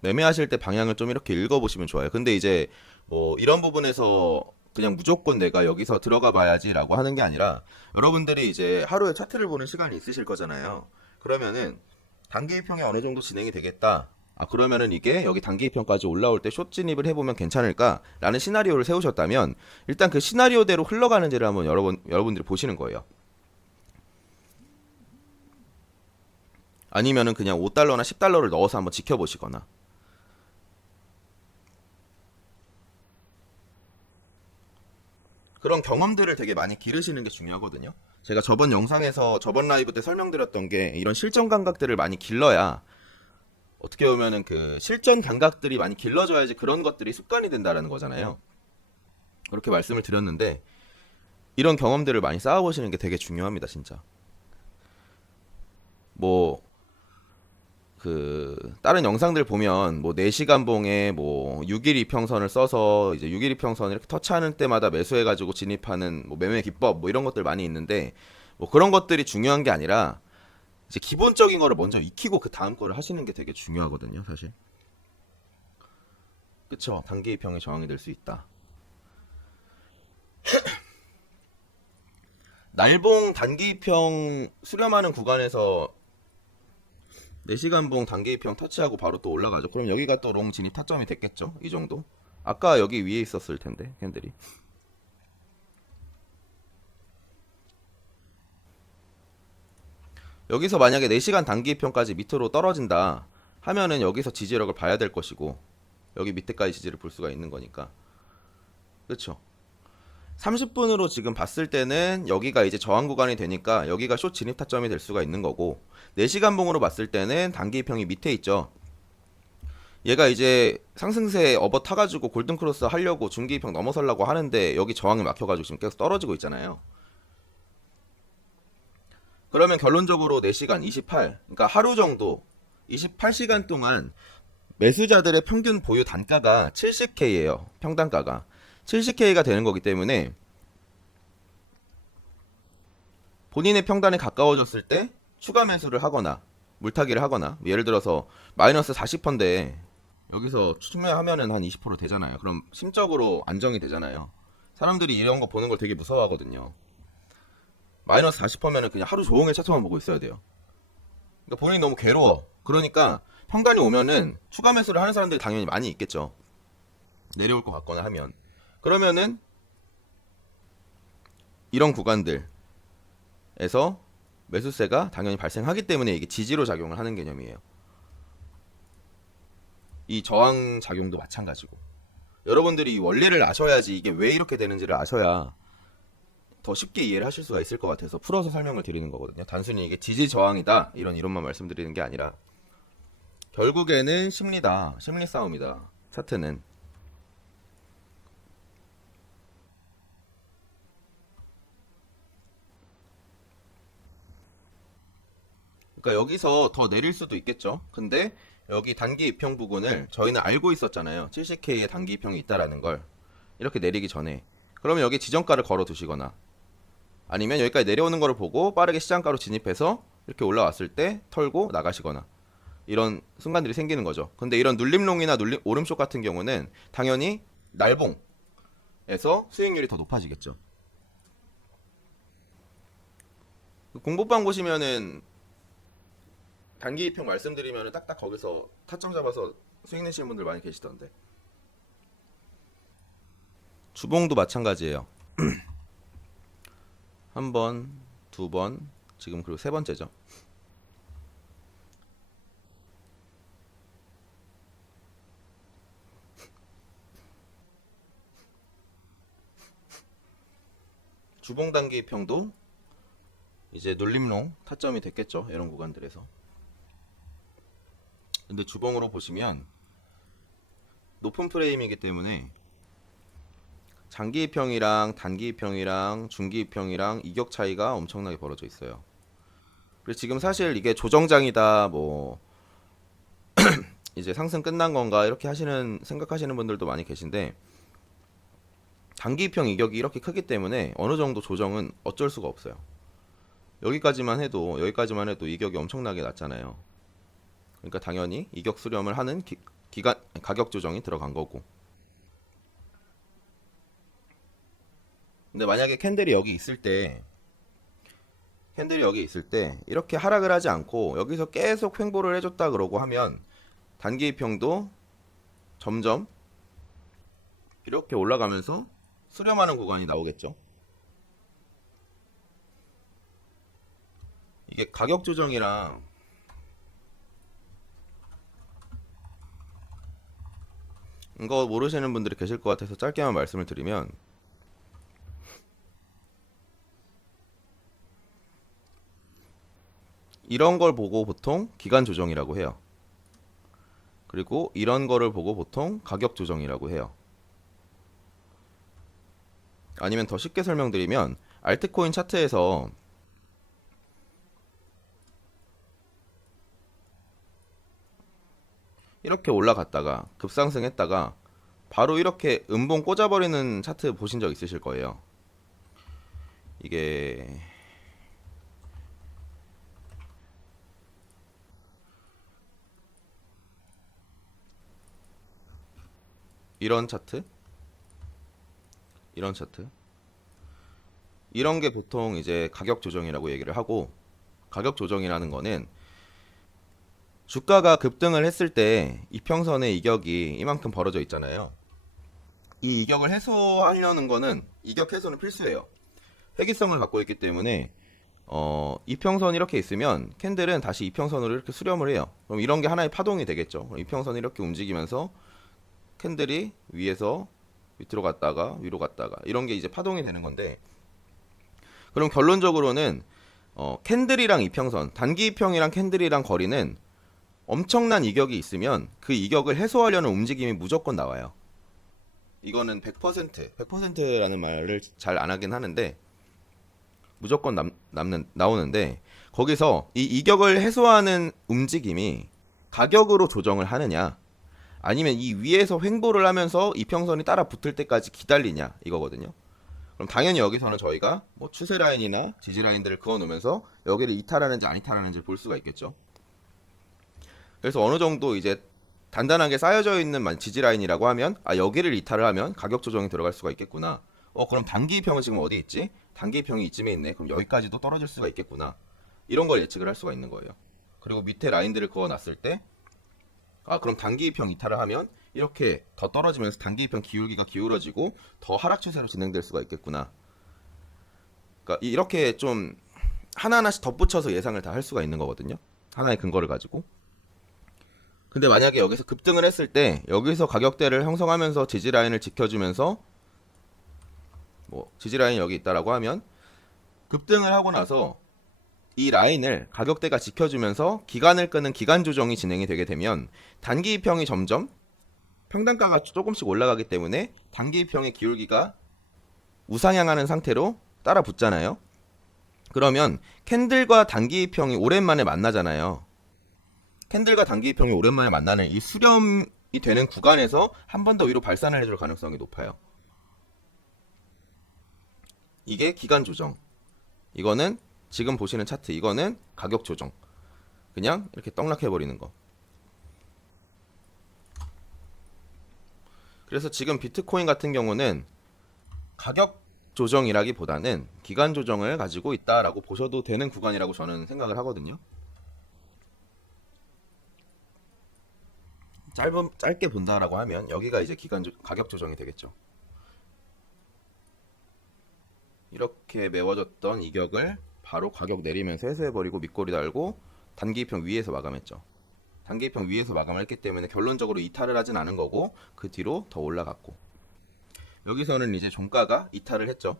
매매하실 때 방향을 좀 이렇게 읽어보시면 좋아요. 근데 이제 뭐 이런 부분에서 그냥 무조건 내가 여기서 들어가 봐야지라고 하는 게 아니라, 여러분들이 이제 하루에 차트를 보는 시간이 있으실 거잖아요. 그러면은 단기이평이 어느 정도 진행이 되겠다. 그러면은 이게 여기 단기이평까지 올라올 때 숏 진입을 해보면 괜찮을까라는 시나리오를 세우셨다면 일단 그 시나리오대로 흘러가는지를 한번 여러분들이 보시는 거예요. 아니면은 그냥 5달러나 10달러를 넣어서 한번 지켜보시거나. 그런 경험들을 되게 많이 기르시는 게 중요하거든요. 제가 저번 영상에서 저번 라이브 때 설명드렸던 게 이런 실전 감각들을 많이 길러야, 어떻게 보면은 그 실전 감각들이 많이 길러져야지 그런 것들이 습관이 된다라는 거잖아요. 그렇게 말씀을 드렸는데 이런 경험들을 많이 쌓아보시는 게 되게 중요합니다, 진짜. 뭐 그 다른 영상들 보면 뭐 4시간 봉에 뭐 6일 이평선을 써서 이제 6일 이평선 이렇게 터치하는 때마다 매수해 가지고 진입하는 뭐 매매 기법 뭐 이런 것들 많이 있는데, 뭐 그런 것들이 중요한 게 아니라 이제 기본적인 거를 먼저 익히고 그 다음 거를 하시는 게 되게 중요하거든요, 사실. 그쵸? 단기 이평이 저항이 될 수 있다. 날봉 단기 이평 수렴하는 구간에서 4시간 봉 단기 이평 터치하고 바로 또 올라가죠. 그럼 여기가 또 롱 진입 타점이 됐겠죠? 이 정도. 아까 여기 위에 있었을 텐데 캔들이. 여기서 만약에 4시간 단기 이평까지 밑으로 떨어진다 하면은 여기서 지지력을 봐야 될 것이고, 여기 밑에까지 지지를 볼 수가 있는 거니까. 그렇죠? 30분으로 지금 봤을 때는 여기가 이제 저항 구간이 되니까 여기가 숏 진입 타점이 될 수가 있는 거고, 4시간 봉으로 봤을 때는 단기 이평이 밑에 있죠. 얘가 이제 상승세 업어 타가지고 골든 크로스 하려고 중기 이평 넘어서려고 하는데 여기 저항이 막혀가지고 지금 계속 떨어지고 있잖아요. 그러면 결론적으로 4시간 28, 그러니까 하루 정도 28시간 동안 매수자들의 평균 보유 단가가 70K예요. 평단가가 70K가 되는 거기 때문에 본인의 평단에 가까워졌을 때 추가 매수를 하거나 물타기를 하거나, 예를 들어서 마이너스 40%인데 여기서 추매하면은 한 20% 되잖아요. 그럼 심적으로 안정이 되잖아요. 사람들이 이런 거 보는 걸 되게 무서워하거든요. 마이너스 40%면은 그냥 하루 종일 차트만 보고 있어야 돼요. 그러니까 본인이 너무 괴로워. 그러니까 평단이 오면은 추가 매수를 하는 사람들이 당연히 많이 있겠죠. 내려올 것 같거나 하면. 그러면은 이런 구간들에서 매수세가 당연히 발생하기 때문에 이게 지지로 작용을 하는 개념이에요. 이 저항 작용도 마찬가지고. 여러분들이 이 원리를 아셔야지, 이게 왜 이렇게 되는지를 아셔야 더 쉽게 이해를 하실 수가 있을 것 같아서 풀어서 설명을 드리는 거거든요. 단순히 이게 지지 저항이다 이런 이론만 말씀드리는 게 아니라 결국에는 심리다. 심리 싸움이다. 차트는. 그러니까 여기서 더 내릴 수도 있겠죠. 근데 여기 단기 입형 부분을 저희는 알고 있었잖아요. 70K의 단기 입형이 있다라는 걸. 이렇게 내리기 전에. 그러면 여기 지정가를 걸어 두시거나, 아니면 여기까지 내려오는 거를 보고 빠르게 시장가로 진입해서 이렇게 올라왔을 때 털고 나가시거나, 이런 순간들이 생기는 거죠. 근데 이런 눌림롱이나 오름쇼 같은 경우는 당연히 날봉에서 수익률이 더 높아지겠죠. 공부방 보시면은 단기 입형 말씀드리면 딱딱 거기서 타점 잡아서 수익 내시는 분들 많이 계시던데. 주봉도 마찬가지예요. 한 번, 두 번, 지금 그리고 세 번째죠. 주봉 단기 입형도 이제 눌림롱 타점이 됐겠죠. 이런 구간들에서. 근데 주봉으로 보시면 높은 프레임이기 때문에 장기 입형이랑 단기 입형이랑 중기 입형이랑 이격 차이가 엄청나게 벌어져 있어요. 그래서 지금 사실 이게 조정장이다, 뭐 이제 상승 끝난 건가 이렇게 생각하시는 분들도 많이 계신데, 단기 입형 이격이 이렇게 크기 때문에 어느 정도 조정은 어쩔 수가 없어요. 여기까지만 해도 이격이 엄청나게 낮잖아요. 그러니까 당연히 이격 수렴을 하는 가격 조정이 들어간 거고. 근데 만약에 캔들이 여기 있을 때 이렇게 하락을 하지 않고 여기서 계속 횡보를 해줬다 그러고 하면 단기 입형도 점점 이렇게 올라가면서 수렴하는 구간이 나오겠죠. 이게 가격 조정이랑 이거 모르시는 분들이 계실 것 같아서 짧게만 말씀을 드리면, 이런 걸 보고 보통 기간 조정이라고 해요. 그리고 이런 거를 보고 보통 가격 조정이라고 해요. 아니면 더 쉽게 설명드리면 알트코인 차트에서 이렇게 올라갔다가 급상승했다가 바로 이렇게 음봉 꽂아버리는 차트 보신 적 있으실 거예요. 이게 이런 차트, 이런 게 보통 이제 가격 조정이라고 얘기를 하고, 가격 조정이라는 거는 주가가 급등을 했을 때 이평선의 이격이 이만큼 벌어져 있잖아요. 이 이격을 해소하려는 거는, 이격 해소는 필수예요. 회귀성을 갖고 있기 때문에 이평선 이렇게 있으면 캔들은 다시 이평선으로 이렇게 수렴을 해요. 그럼 이런 게 하나의 파동이 되겠죠. 이평선이 이렇게 움직이면서 캔들이 위에서 밑으로 갔다가 위로 갔다가 이런 게 이제 파동이 되는 건데, 그럼 결론적으로는 캔들이랑 이평선, 단기 이평이랑 캔들이랑 거리는 엄청난 이격이 있으면 그 이격을 해소하려는 움직임이 무조건 나와요. 이거는 100%라는 말을 잘 안 하긴 하는데, 무조건 나오는데 거기서 이 이격을 해소하는 움직임이 가격으로 조정을 하느냐 아니면 이 위에서 횡보를 하면서 이평선이 따라 붙을 때까지 기다리냐 이거거든요. 그럼 당연히 여기서는 저희가 뭐 추세 라인이나 지지 라인들을 그어 놓으면서 여기를 이탈하는지 안 이탈하는지 볼 수가 있겠죠. 그래서 어느 정도 이제 단단하게 쌓여져 있는 지지 라인이라고 하면 아 여기를 이탈을 하면 가격 조정이 들어갈 수가 있겠구나. 그럼 단기 이평은 지금 어디 있지? 단기 이평이 이쯤에 있네. 그럼 여기까지도 떨어질 수가 있겠구나. 이런 걸 예측을 할 수가 있는 거예요. 그리고 밑에 라인들을 그어 놨을 때 그럼 단기 이평 이탈을 하면 이렇게 더 떨어지면서 단기 이평 기울기가 기울어지고 더 하락 추세로 진행될 수가 있겠구나. 그러니까 이렇게 좀 하나하나씩 덧붙여서 예상을 다 할 수가 있는 거거든요. 하나의 근거를 가지고. 근데 만약에 여기서 급등을 했을 때 여기서 가격대를 형성하면서 지지 라인을 지켜주면서 뭐 지지 라인이 여기 있다라고 하면 급등을 하고 나서 이 라인을 가격대가 지켜주면서 기간을 끄는 기간 조정이 진행이 되게 되면 단기 이평이 점점 평단가가 조금씩 올라가기 때문에 단기 이평의 기울기가 우상향하는 상태로 따라 붙잖아요. 그러면 캔들과 단기 이평이 오랜만에 만나잖아요. 캔들과 단기 이평이 오랜만에 만나는 이 수렴이 되는 구간에서 한 번 더 위로 발산을 해줄 가능성이 높아요. 이게 기간 조정. 이거는 지금 보시는 차트. 이거는 가격 조정. 그냥 이렇게 떡락해버리는 거. 그래서 지금 비트코인 같은 경우는 가격 조정이라기보다는 기간 조정을 가지고 있다라고 보셔도 되는 구간이라고 저는 생각을 하거든요. 짧게 본다라고 하면 여기가 이제 가격 조정이 되겠죠. 이렇게 메워졌던 이격을 바로 가격 내리면서 해소해버리고 밑꼬리 달고 단기 이평 위에서 마감했죠. 단기 이평 위에서 마감을 했기 때문에 결론적으로 이탈을 하진 않은 거고 그 뒤로 더 올라갔고 여기서는 이제 종가가 이탈을 했죠.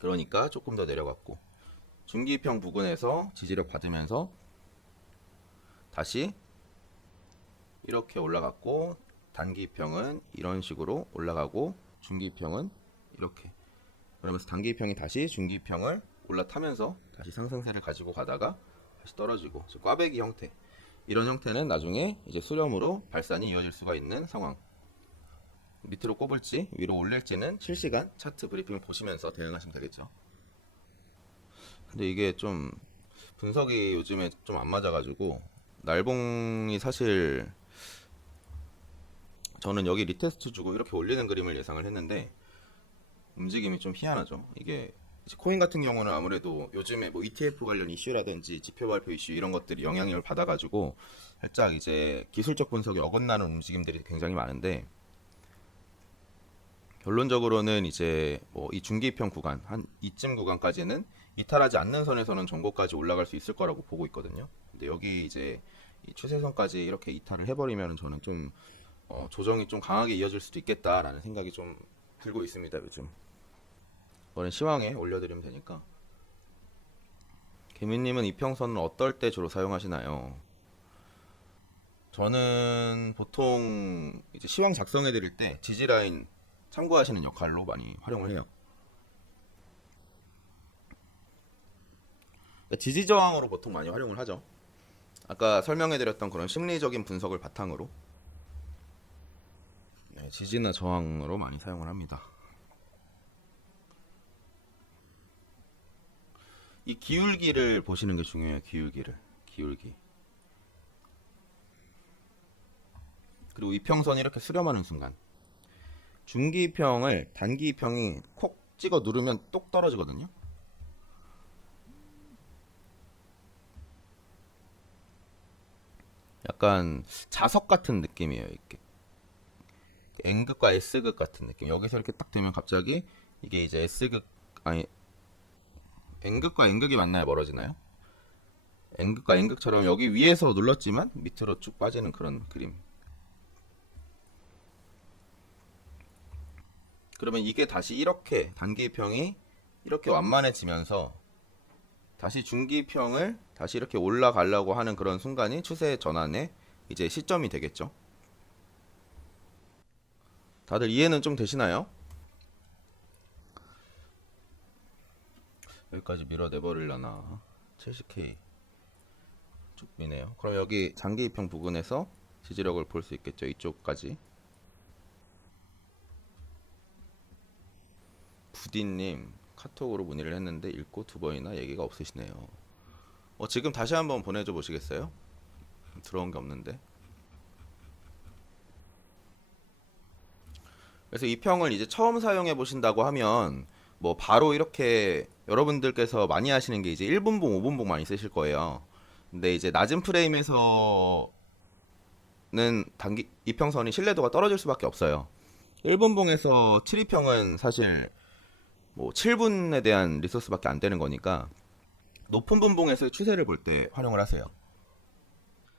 그러니까 조금 더 내려갔고 중기 이평 부근에서 지지력 받으면서 다시 이렇게 올라갔고 단기 이평은 이런 식으로 올라가고 중기 이평은 이렇게 그러면서 단기 이평이 다시 중기 이평을 올라타면서 다시 상승세를 가지고 가다가 다시 떨어지고 꽈배기 형태 이런 형태는 나중에 이제 수렴으로 발산이 이어질 수가 있는 상황. 밑으로 꼽을지 위로 올릴지는 실시간 차트 브리핑을 보시면서 대응하시면 되겠죠. 근데 이게 좀 분석이 요즘에 좀 안 맞아가지고 날봉이 사실 저는 여기 리테스트 주고 이렇게 올리는 그림을 예상을 했는데 움직임이 좀 희한하죠. 이게 코인 같은 경우는 아무래도 요즘에 뭐 ETF 관련 이슈라든지 지표 발표 이슈 이런 것들이 영향을 받아가지고 살짝 이제 기술적 분석이 어긋나는 움직임들이 굉장히 많은데 결론적으로는 이제 뭐 이 중기평 구간 한 이쯤 구간까지는 이탈하지 않는 선에서는 정고까지 올라갈 수 있을 거라고 보고 있거든요. 근데 여기 이제 이 추세선까지 이렇게 이탈을 해버리면 저는 좀 조정이 좀 강하게 이어질 수도 있겠다라는 생각이 좀 들고 있습니다 요즘. 이번엔 시황에 올려드리면 되니까. 개미님은 이평선을 어떨 때 주로 사용하시나요? 저는 보통 이제 시황 작성해 드릴 때 지지라인 참고하시는 역할로 많이 활용을 해요. 그러니까 지지저항으로 보통 많이 활용을 하죠. 아까 설명해 드렸던 그런 심리적인 분석을 바탕으로 지지나 저항으로 많이 사용을 합니다. 이 기울기를 보시는 게 중요해요. 기울기. 그리고 이평선이 이렇게 수렴하는 순간 중기 이평을 단기 이평이 콕 찍어 누르면 똑 떨어지거든요. 약간 자석 같은 느낌이에요. 이렇게 N극과 S극 같은 느낌. 여기서 이렇게 딱 되면 갑자기 이게 이제 S극 아니 N극과 N극이 만나야 멀어지나요? N극과 N극처럼 여기 위에서 눌렀지만 밑으로 쭉 빠지는 그런 그림. 그러면 이게 다시 이렇게 단기평이 이렇게 완만해지면서 다시 중기평을 다시 이렇게 올라가려고 하는 그런 순간이 추세 전환의 이제 시점이 되겠죠. 다들 이해는 좀 되시나요? 여기까지 밀어내버리려나. 70K 쭉 미네요. 그럼 여기 장기 입형 부근에서 지지력을 볼 수 있겠죠. 이쪽까지. 부디님 카톡으로 문의를 했는데 읽고 두 번이나 얘기가 없으시네요. 지금 다시 한번 보내줘 보시겠어요? 들어온 게 없는데. 그래서 이 평을 이제 처음 사용해 보신다고 하면 뭐 바로 이렇게 여러분들께서 많이 하시는 게 이제 1분봉, 5분봉 많이 쓰실 거예요. 근데 이제 낮은 프레임에서는 단기 이평선이 신뢰도가 떨어질 수밖에 없어요. 1분봉에서 7이평은 사실 뭐 7분에 대한 리소스밖에 안 되는 거니까 높은 분봉에서의 추세를 볼 때 활용을 하세요.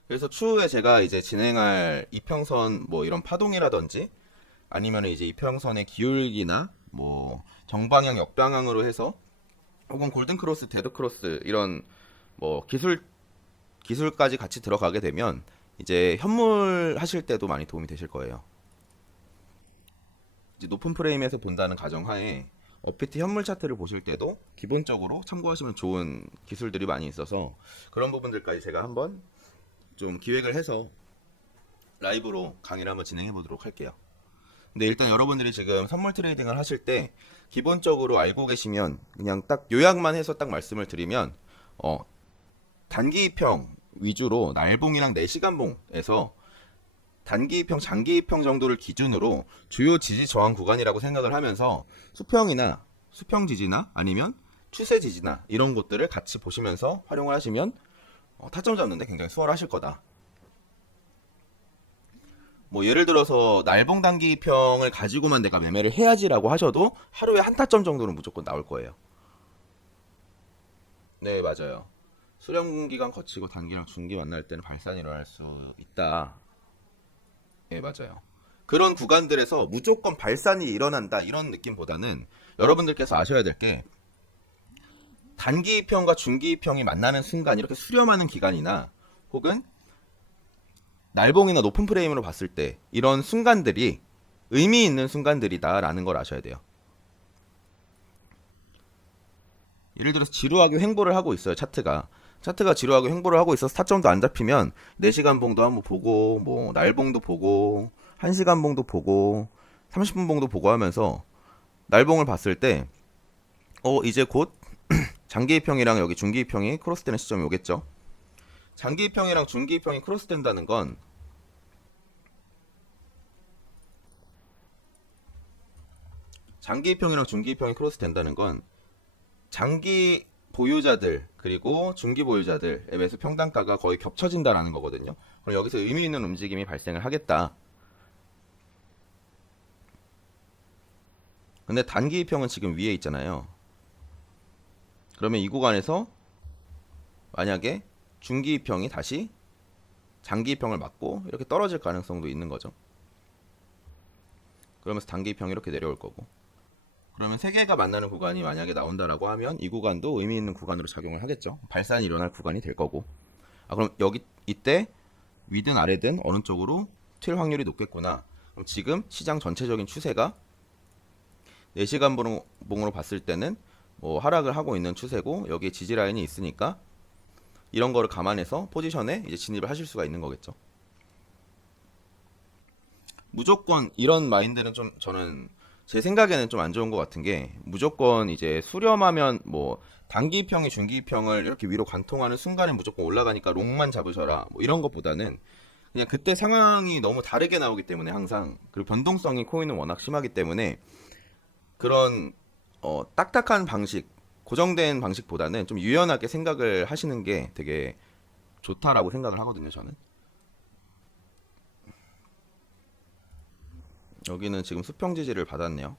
그래서 추후에 제가 이제 진행할 이평선 뭐 이런 파동이라든지 아니면 이제 이평선의 기울기나 뭐 정방향 역방향으로 해서 혹은 골든 크로스, 데드 크로스 이런 뭐 기술까지 같이 들어가게 되면 이제 현물 하실 때도 많이 도움이 되실 거예요. 이제 높은 프레임에서 본다는 가정하에 FPT 현물 차트를 보실 때도 기본적으로 참고하시면 좋은 기술들이 많이 있어서 그런 부분들까지 제가 한번 좀 기획을 해서 라이브로 강의를 한번 진행해 보도록 할게요. 근데 일단 여러분들이 지금 선물 트레이딩을 하실 때 기본적으로 알고 계시면 그냥 딱 요약만 해서 딱 말씀을 드리면 단기평 위주로 날봉이랑 4시간봉에서 단기평, 장기평 정도를 기준으로 주요 지지 저항 구간이라고 생각을 하면서 수평 지지나 아니면 추세 지지나 이런 것들을 같이 보시면서 활용을 하시면 타점 잡는데 굉장히 수월하실 거다. 뭐 예를 들어서 날봉 단기평을 가지고만 내가 매매를 해야지라고 하셔도 하루에 한 타점 정도는 무조건 나올 거예요. 네, 맞아요. 수령 기간 거치고 단기랑 중기 만날 때는 발산이 일어날 수 있다. 네, 맞아요. 그런 구간들에서 무조건 발산이 일어난다 이런 느낌보다는 여러분들께서 아셔야 될 게 단기평과 중기평이 만나는 순간 이렇게 수렴하는 기간이나 혹은 날봉이나 높은 프레임으로 봤을 때 이런 순간들이 의미 있는 순간들이다라는 걸 아셔야 돼요. 예를 들어서 지루하게 횡보를 하고 있어요. 차트가 지루하게 횡보를 하고 있어서 타점도 안 잡히면 4시간 봉도 한번 보고 뭐 날봉도 보고 1시간 봉도 보고 30분 봉도 보고 하면서 날봉을 봤을 때 이제 곧 장기이평이랑 여기 중기이평이 크로스되는 시점이 오겠죠. 장기이평이랑 중기이평이 크로스된다는 건 장기이평이랑 중기이평이 크로스된다는 건 장기 보유자들 그리고 중기 보유자들에 비해서 평단가가 거의 겹쳐진다라는 거거든요. 그럼 여기서 의미 있는 움직임이 발생을 하겠다. 근데 단기 이평은 지금 위에 있잖아요. 그러면 이 구간에서 만약에 중기 이평이 다시 장기 이평을 맞고 이렇게 떨어질 가능성도 있는 거죠. 그러면서 단기 이평이 이렇게 내려올 거고. 그러면 세 개가 만나는 구간이 만약에 나온다라고 하면 이 구간도 의미 있는 구간으로 작용을 하겠죠. 발산이 일어날 구간이 될 거고. 그럼 이때 위든 아래든 어느 쪽으로 튈 확률이 높겠구나. 그럼 지금 시장 전체적인 추세가 4시간 봉으로 봤을 때는 뭐 하락을 하고 있는 추세고 여기에 지지 라인이 있으니까 이런 거를 감안해서 포지션에 이제 진입을 하실 수가 있는 거겠죠. 무조건 이런 마인드는 좀 저는 제 생각에는 좀 안 좋은 것 같은 게 무조건 이제 수렴하면 뭐 단기평이 중기평을 이렇게 위로 관통하는 순간에 무조건 올라가니까 롱만 잡으셔라 뭐 이런 것보다는 그냥 그때 상황이 너무 다르게 나오기 때문에 항상 그리고 변동성이 코인은 워낙 심하기 때문에 그런 딱딱한 방식 고정된 방식보다는 좀 유연하게 생각을 하시는 게 되게 좋다라고 생각을 하거든요. 저는 여기는 지금 수평 지지를 받았네요.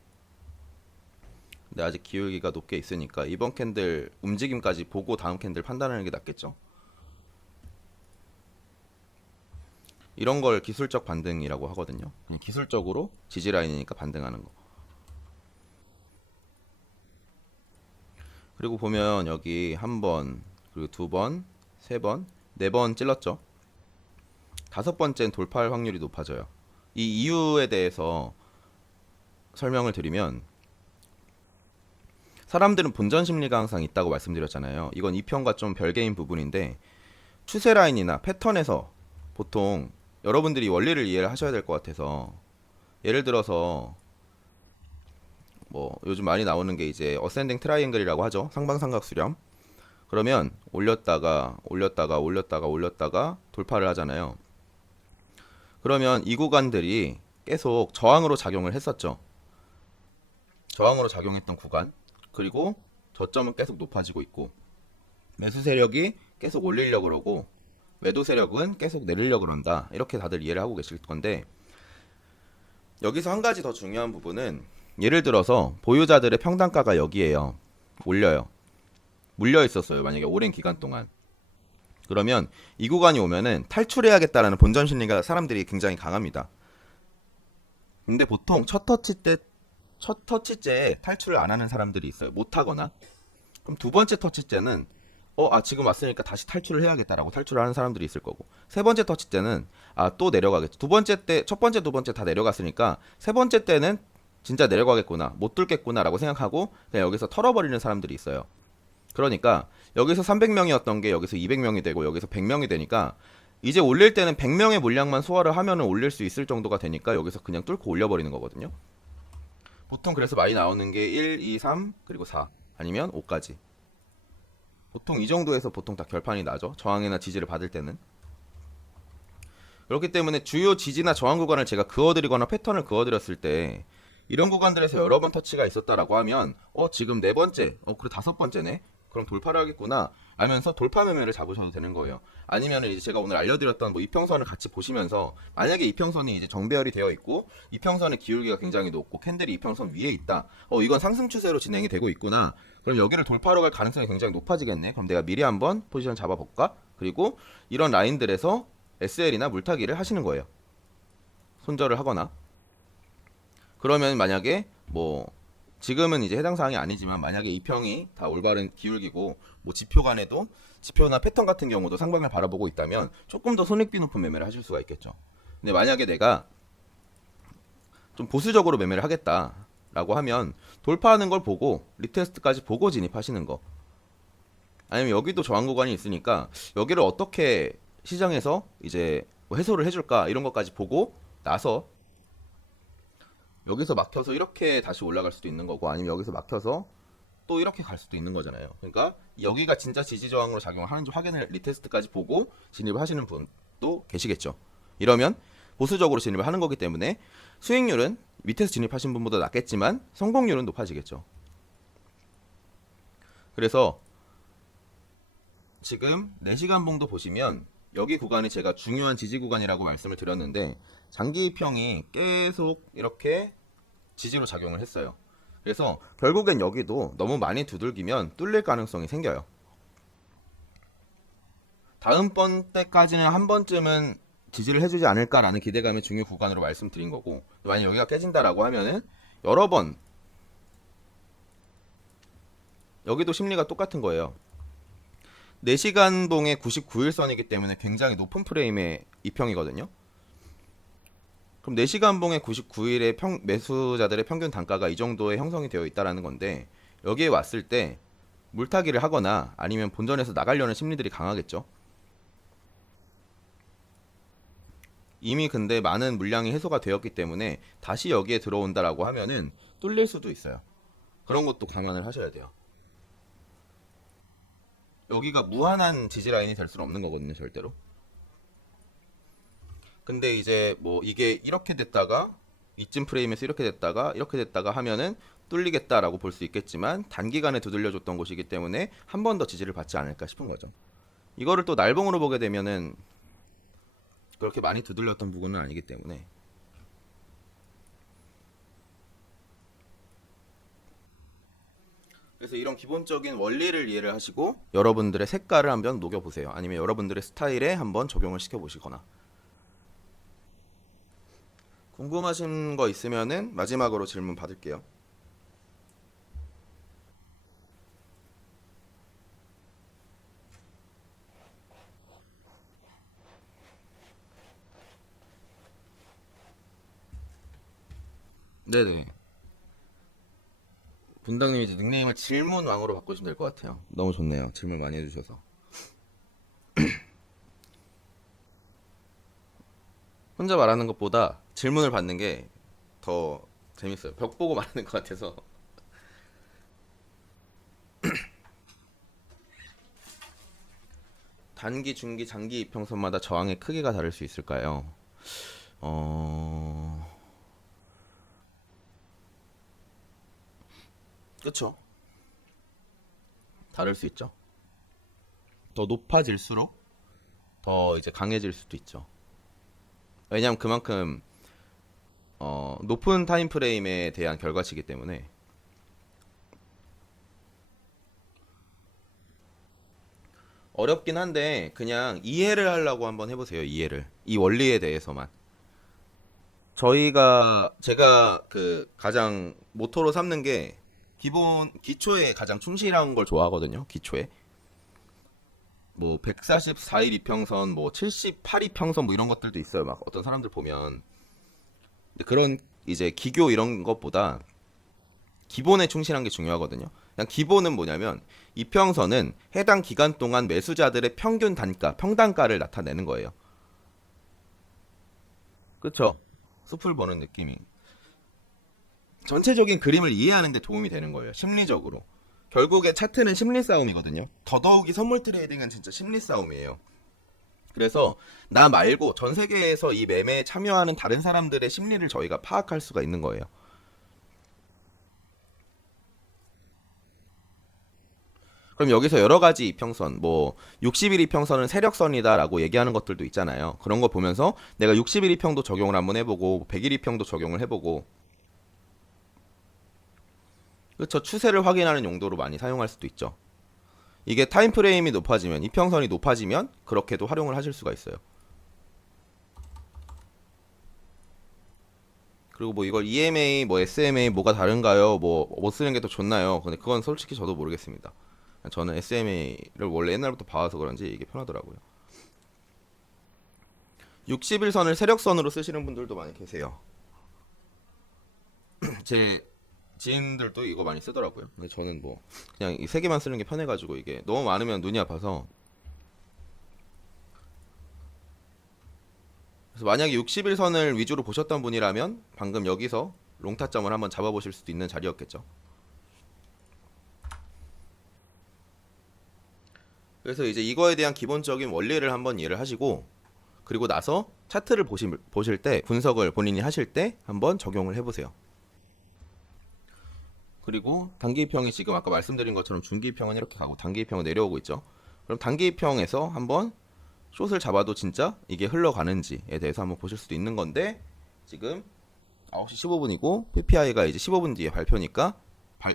근데 아직 기울기가 높게 있으니까 이번 캔들 움직임까지 보고 다음 캔들 판단하는 게 낫겠죠. 이런 걸 기술적 반등이라고 하거든요. 그냥 기술적으로 지지 라인이니까 반등하는 거. 그리고 보면 여기 한 번, 그리고 두 번, 세 번, 네 번 찔렀죠. 5번째는 돌파할 확률이 높아져요. 이 이유에 대해서 설명을 드리면 사람들은 본전 심리가 항상 있다고 말씀드렸잖아요. 이건 이평과 좀 별개인 부분인데 추세 라인이나 패턴에서 보통 여러분들이 원리를 이해를 하셔야 될 것 같아서 예를 들어서 뭐 요즘 많이 나오는 게 이제 어센딩 트라이앵글이라고 하죠. 상방삼각 수렴. 그러면 올렸다가 돌파를 하잖아요. 그러면 이 구간들이 계속 저항으로 작용을 했었죠. 저항으로 작용했던 구간. 그리고 저점은 계속 높아지고 있고 매수 세력이 계속 올리려고 그러고 매도 세력은 계속 내리려고 그런다. 이렇게 다들 이해를 하고 계실 건데 여기서 한 가지 더 중요한 부분은 예를 들어서 보유자들의 평단가가 여기에요. 올려요. 물려 있었어요. 만약에 오랜 기간 동안. 그러면 이 구간이 오면은 탈출해야겠다라는 본전 심리가 사람들이 굉장히 강합니다. 근데 보통 첫 터치째에 탈출을 안 하는 사람들이 있어요. 못 하거나. 그럼 두 번째 터치째는 지금 왔으니까 다시 탈출을 해야겠다라고 탈출을 하는 사람들이 있을 거고. 세 번째 터치 때는 또 내려가겠죠. 첫 번째, 두 번째 다 내려갔으니까 세 번째 때는 진짜 내려가겠구나. 못 뚫겠구나라고 생각하고 그냥 여기서 털어버리는 사람들이 있어요. 그러니까 여기서 300명이었던 게 여기서 200명이 되고 여기서 100명이 되니까 이제 올릴 때는 100명의 물량만 소화를 하면은 올릴 수 있을 정도가 되니까 여기서 그냥 뚫고 올려버리는 거거든요. 보통 그래서 많이 나오는 게 1, 2, 3 그리고 4 아니면 5까지. 보통 이 정도에서 보통 다 결판이 나죠. 저항이나 지지를 받을 때는. 그렇기 때문에 주요 지지나 저항 구간을 제가 그어드리거나 패턴을 그어드렸을 때 이런 구간들에서 여러 번 터치가 있었다라고 하면 지금 네 번째, 그래 다섯 번째네. 그럼 돌파를 하겠구나 하면서 돌파 매매를 잡으셔도 되는 거예요. 아니면 이제 제가 오늘 알려드렸던 뭐 이평선을 같이 보시면서 만약에 이평선이 이제 정배열이 되어 있고 이평선의 기울기가 굉장히 높고 캔들이 이평선 위에 있다. 이건 상승 추세로 진행이 되고 있구나. 그럼 여기를 돌파로 갈 가능성이 굉장히 높아지겠네. 그럼 내가 미리 한번 포지션 잡아볼까? 그리고 이런 라인들에서 SL이나 물타기를 하시는 거예요. 손절을 하거나. 그러면 만약에 뭐 지금은 이제 해당 사항이 아니지만 만약에 이평이 다 올바른 기울기고 뭐 지표 간에도 지표나 패턴 같은 경우도 상방을 바라보고 있다면 조금 더 손익비 높은 매매를 하실 수가 있겠죠. 근데 만약에 내가 좀 보수적으로 매매를 하겠다라고 하면 돌파하는 걸 보고 리테스트까지 보고 진입하시는 거. 아니면 여기도 저항 구간이 있으니까 여기를 어떻게 시장에서 이제 뭐 해소를 해줄까 이런 것까지 보고 나서 여기서 막혀서 이렇게 다시 올라갈 수도 있는 거고 아니면 여기서 막혀서 또 이렇게 갈 수도 있는 거잖아요. 그러니까 여기가 진짜 지지 저항으로 작용하는지 확인을 리테스트까지 보고 진입을 하시는 분도 계시겠죠. 이러면 보수적으로 진입을 하는 거기 때문에 수익률은 밑에서 진입하신 분보다 낮겠지만 성공률은 높아지겠죠. 그래서 지금 4시간 봉도 보시면 여기 구간이 제가 중요한 지지 구간이라고 말씀을 드렸는데 장기 이평이 계속 이렇게 지지로 작용을 했어요. 그래서 결국엔 여기도 너무 많이 두들기면 뚫릴 가능성이 생겨요. 다음번 때까지는 한 번쯤은 지지를 해주지 않을까라는 기대감의 중요 구간으로 말씀드린 거고 만약 여기가 깨진다라고 하면은 여러 번 여기도 심리가 똑같은 거예요. 4시간 봉의 99일선이기 때문에 굉장히 높은 프레임의 이평이거든요. 그럼 4시간 봉의 99일의 매수자들의 평균 단가가 이 정도의 형성이 되어 있다는 건데 여기에 왔을 때 물타기를 하거나 아니면 본전에서 나가려는 심리들이 강하겠죠. 이미 근데 많은 물량이 해소가 되었기 때문에 다시 여기에 들어온다라고 하면은 뚫릴 수도 있어요. 그런 것도 감안을 하셔야 돼요. 여기가 무한한 지지 라인이 될 수는 없는 거거든요, 절대로. 근데 이제 뭐 이게 이렇게 됐다가 이쯤 프레임에서 이렇게 됐다가 하면은 뚫리겠다라고 볼 수 있겠지만 단기간에 두들려줬던 곳이기 때문에 한 번 더 지지를 받지 않을까 싶은 거죠. 이거를 또 날봉으로 보게 되면은 그렇게 많이 두들렸던 부분은 아니기 때문에 그래서 이런 기본적인 원리를 이해를 하시고 여러분들의 색깔을 한번 녹여보세요. 아니면 여러분들의 스타일에 한번 적용을 시켜보시거나 궁금하신 거 있으면은 마지막으로 질문 받을게요. 네네. 분당님 이제 닉네임을 질문왕으로 바꾸시면 될 것 같아요. 너무 좋네요. 질문 많이 해주셔서. 혼자 말하는 것보다 질문을 받는 게 더 재밌어요. 벽 보고 말하는 것 같아서. 단기, 중기, 장기 이평선마다 저항의 크기가 다를 수 있을까요? 어, 그쵸. 다를 수 있죠. 더 높아질수록 더 이제 강해질 수도 있죠. 왜냐하면 그만큼 높은 타임 프레임에 대한 결과치이기 때문에. 어렵긴 한데 그냥 이해를 하려고 한번 해보세요. 이해를. 이 원리에 대해서만. 제가 그 가장 모토로 삼는 게 기본 기초에 가장 충실한 걸 좋아하거든요. 기초에. 뭐 144일 이평선, 뭐 78 이평선 뭐 이런 것들도 있어요. 막 어떤 사람들 보면. 근데 그런 이제 기교 이런 것보다 기본에 충실한 게 중요하거든요. 그냥 기본은 뭐냐면 이평선은 해당 기간 동안 매수자들의 평균 단가, 평단가를 나타내는 거예요. 그쵸? 숲을 보는 느낌이. 전체적인 그림을 이해하는 데 도움이 되는 거예요. 심리적으로. 결국에 차트는 심리 싸움이거든요. 더더욱이 선물 트레이딩은 진짜 심리 싸움이에요. 그래서 나 말고 전 세계에서 이 매매에 참여하는 다른 사람들의 심리를 저희가 파악할 수가 있는 거예요. 그럼 여기서 여러 가지 이평선, 뭐 60일 이평선은 세력선이다라고 얘기하는 것들도 있잖아요. 그런 거 보면서 내가 60일 이평도 적용을 한번 해보고 100일 이평도 적용을 해보고, 그렇죠. 추세를 확인하는 용도로 많이 사용할 수도 있죠. 이게 타임 프레임이 높아지면, 이평선이 높아지면 그렇게도 활용을 하실 수가 있어요. 그리고 뭐 이걸 EMA, 뭐 SMA 뭐가 다른가요? 뭐 쓰는 게 더 좋나요? 근데 그건 솔직히 저도 모르겠습니다. 저는 SMA를 원래 옛날부터 봐와서 그런지 이게 편하더라고요. 60일선을 세력선으로 쓰시는 분들도 많이 계세요. 제 지인들도 이거 많이 쓰더라고요. 근데 저는 뭐 그냥 이 세 개만 쓰는 게 편해가지고 이게 너무 많으면 눈이 아파서. 그래서 만약에 60일선을 위주로 보셨던 분이라면 방금 여기서 롱타점을 한번 잡아보실 수도 있는 자리였겠죠. 그래서 이제 이거에 대한 기본적인 원리를 한번 이해를 하시고, 그리고 나서 차트를 보실 때, 분석을 본인이 하실 때 한번 적용을 해보세요. 그리고 단기평이 지금 아까 말씀드린 것처럼 중기평은 이렇게 가고 단기평은 내려오고 있죠. 그럼 단기평에서 한번 숏을 잡아도 진짜 이게 흘러가는지에 대해서 한번 보실 수도 있는 건데, 지금 9시 15분이고 PPI가 이제 15분 뒤에 발표니까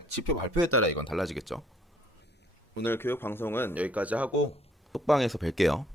지표 발표에 따라 이건 달라지겠죠. 오늘 교육 방송은 여기까지 하고 톡방에서 뵐게요.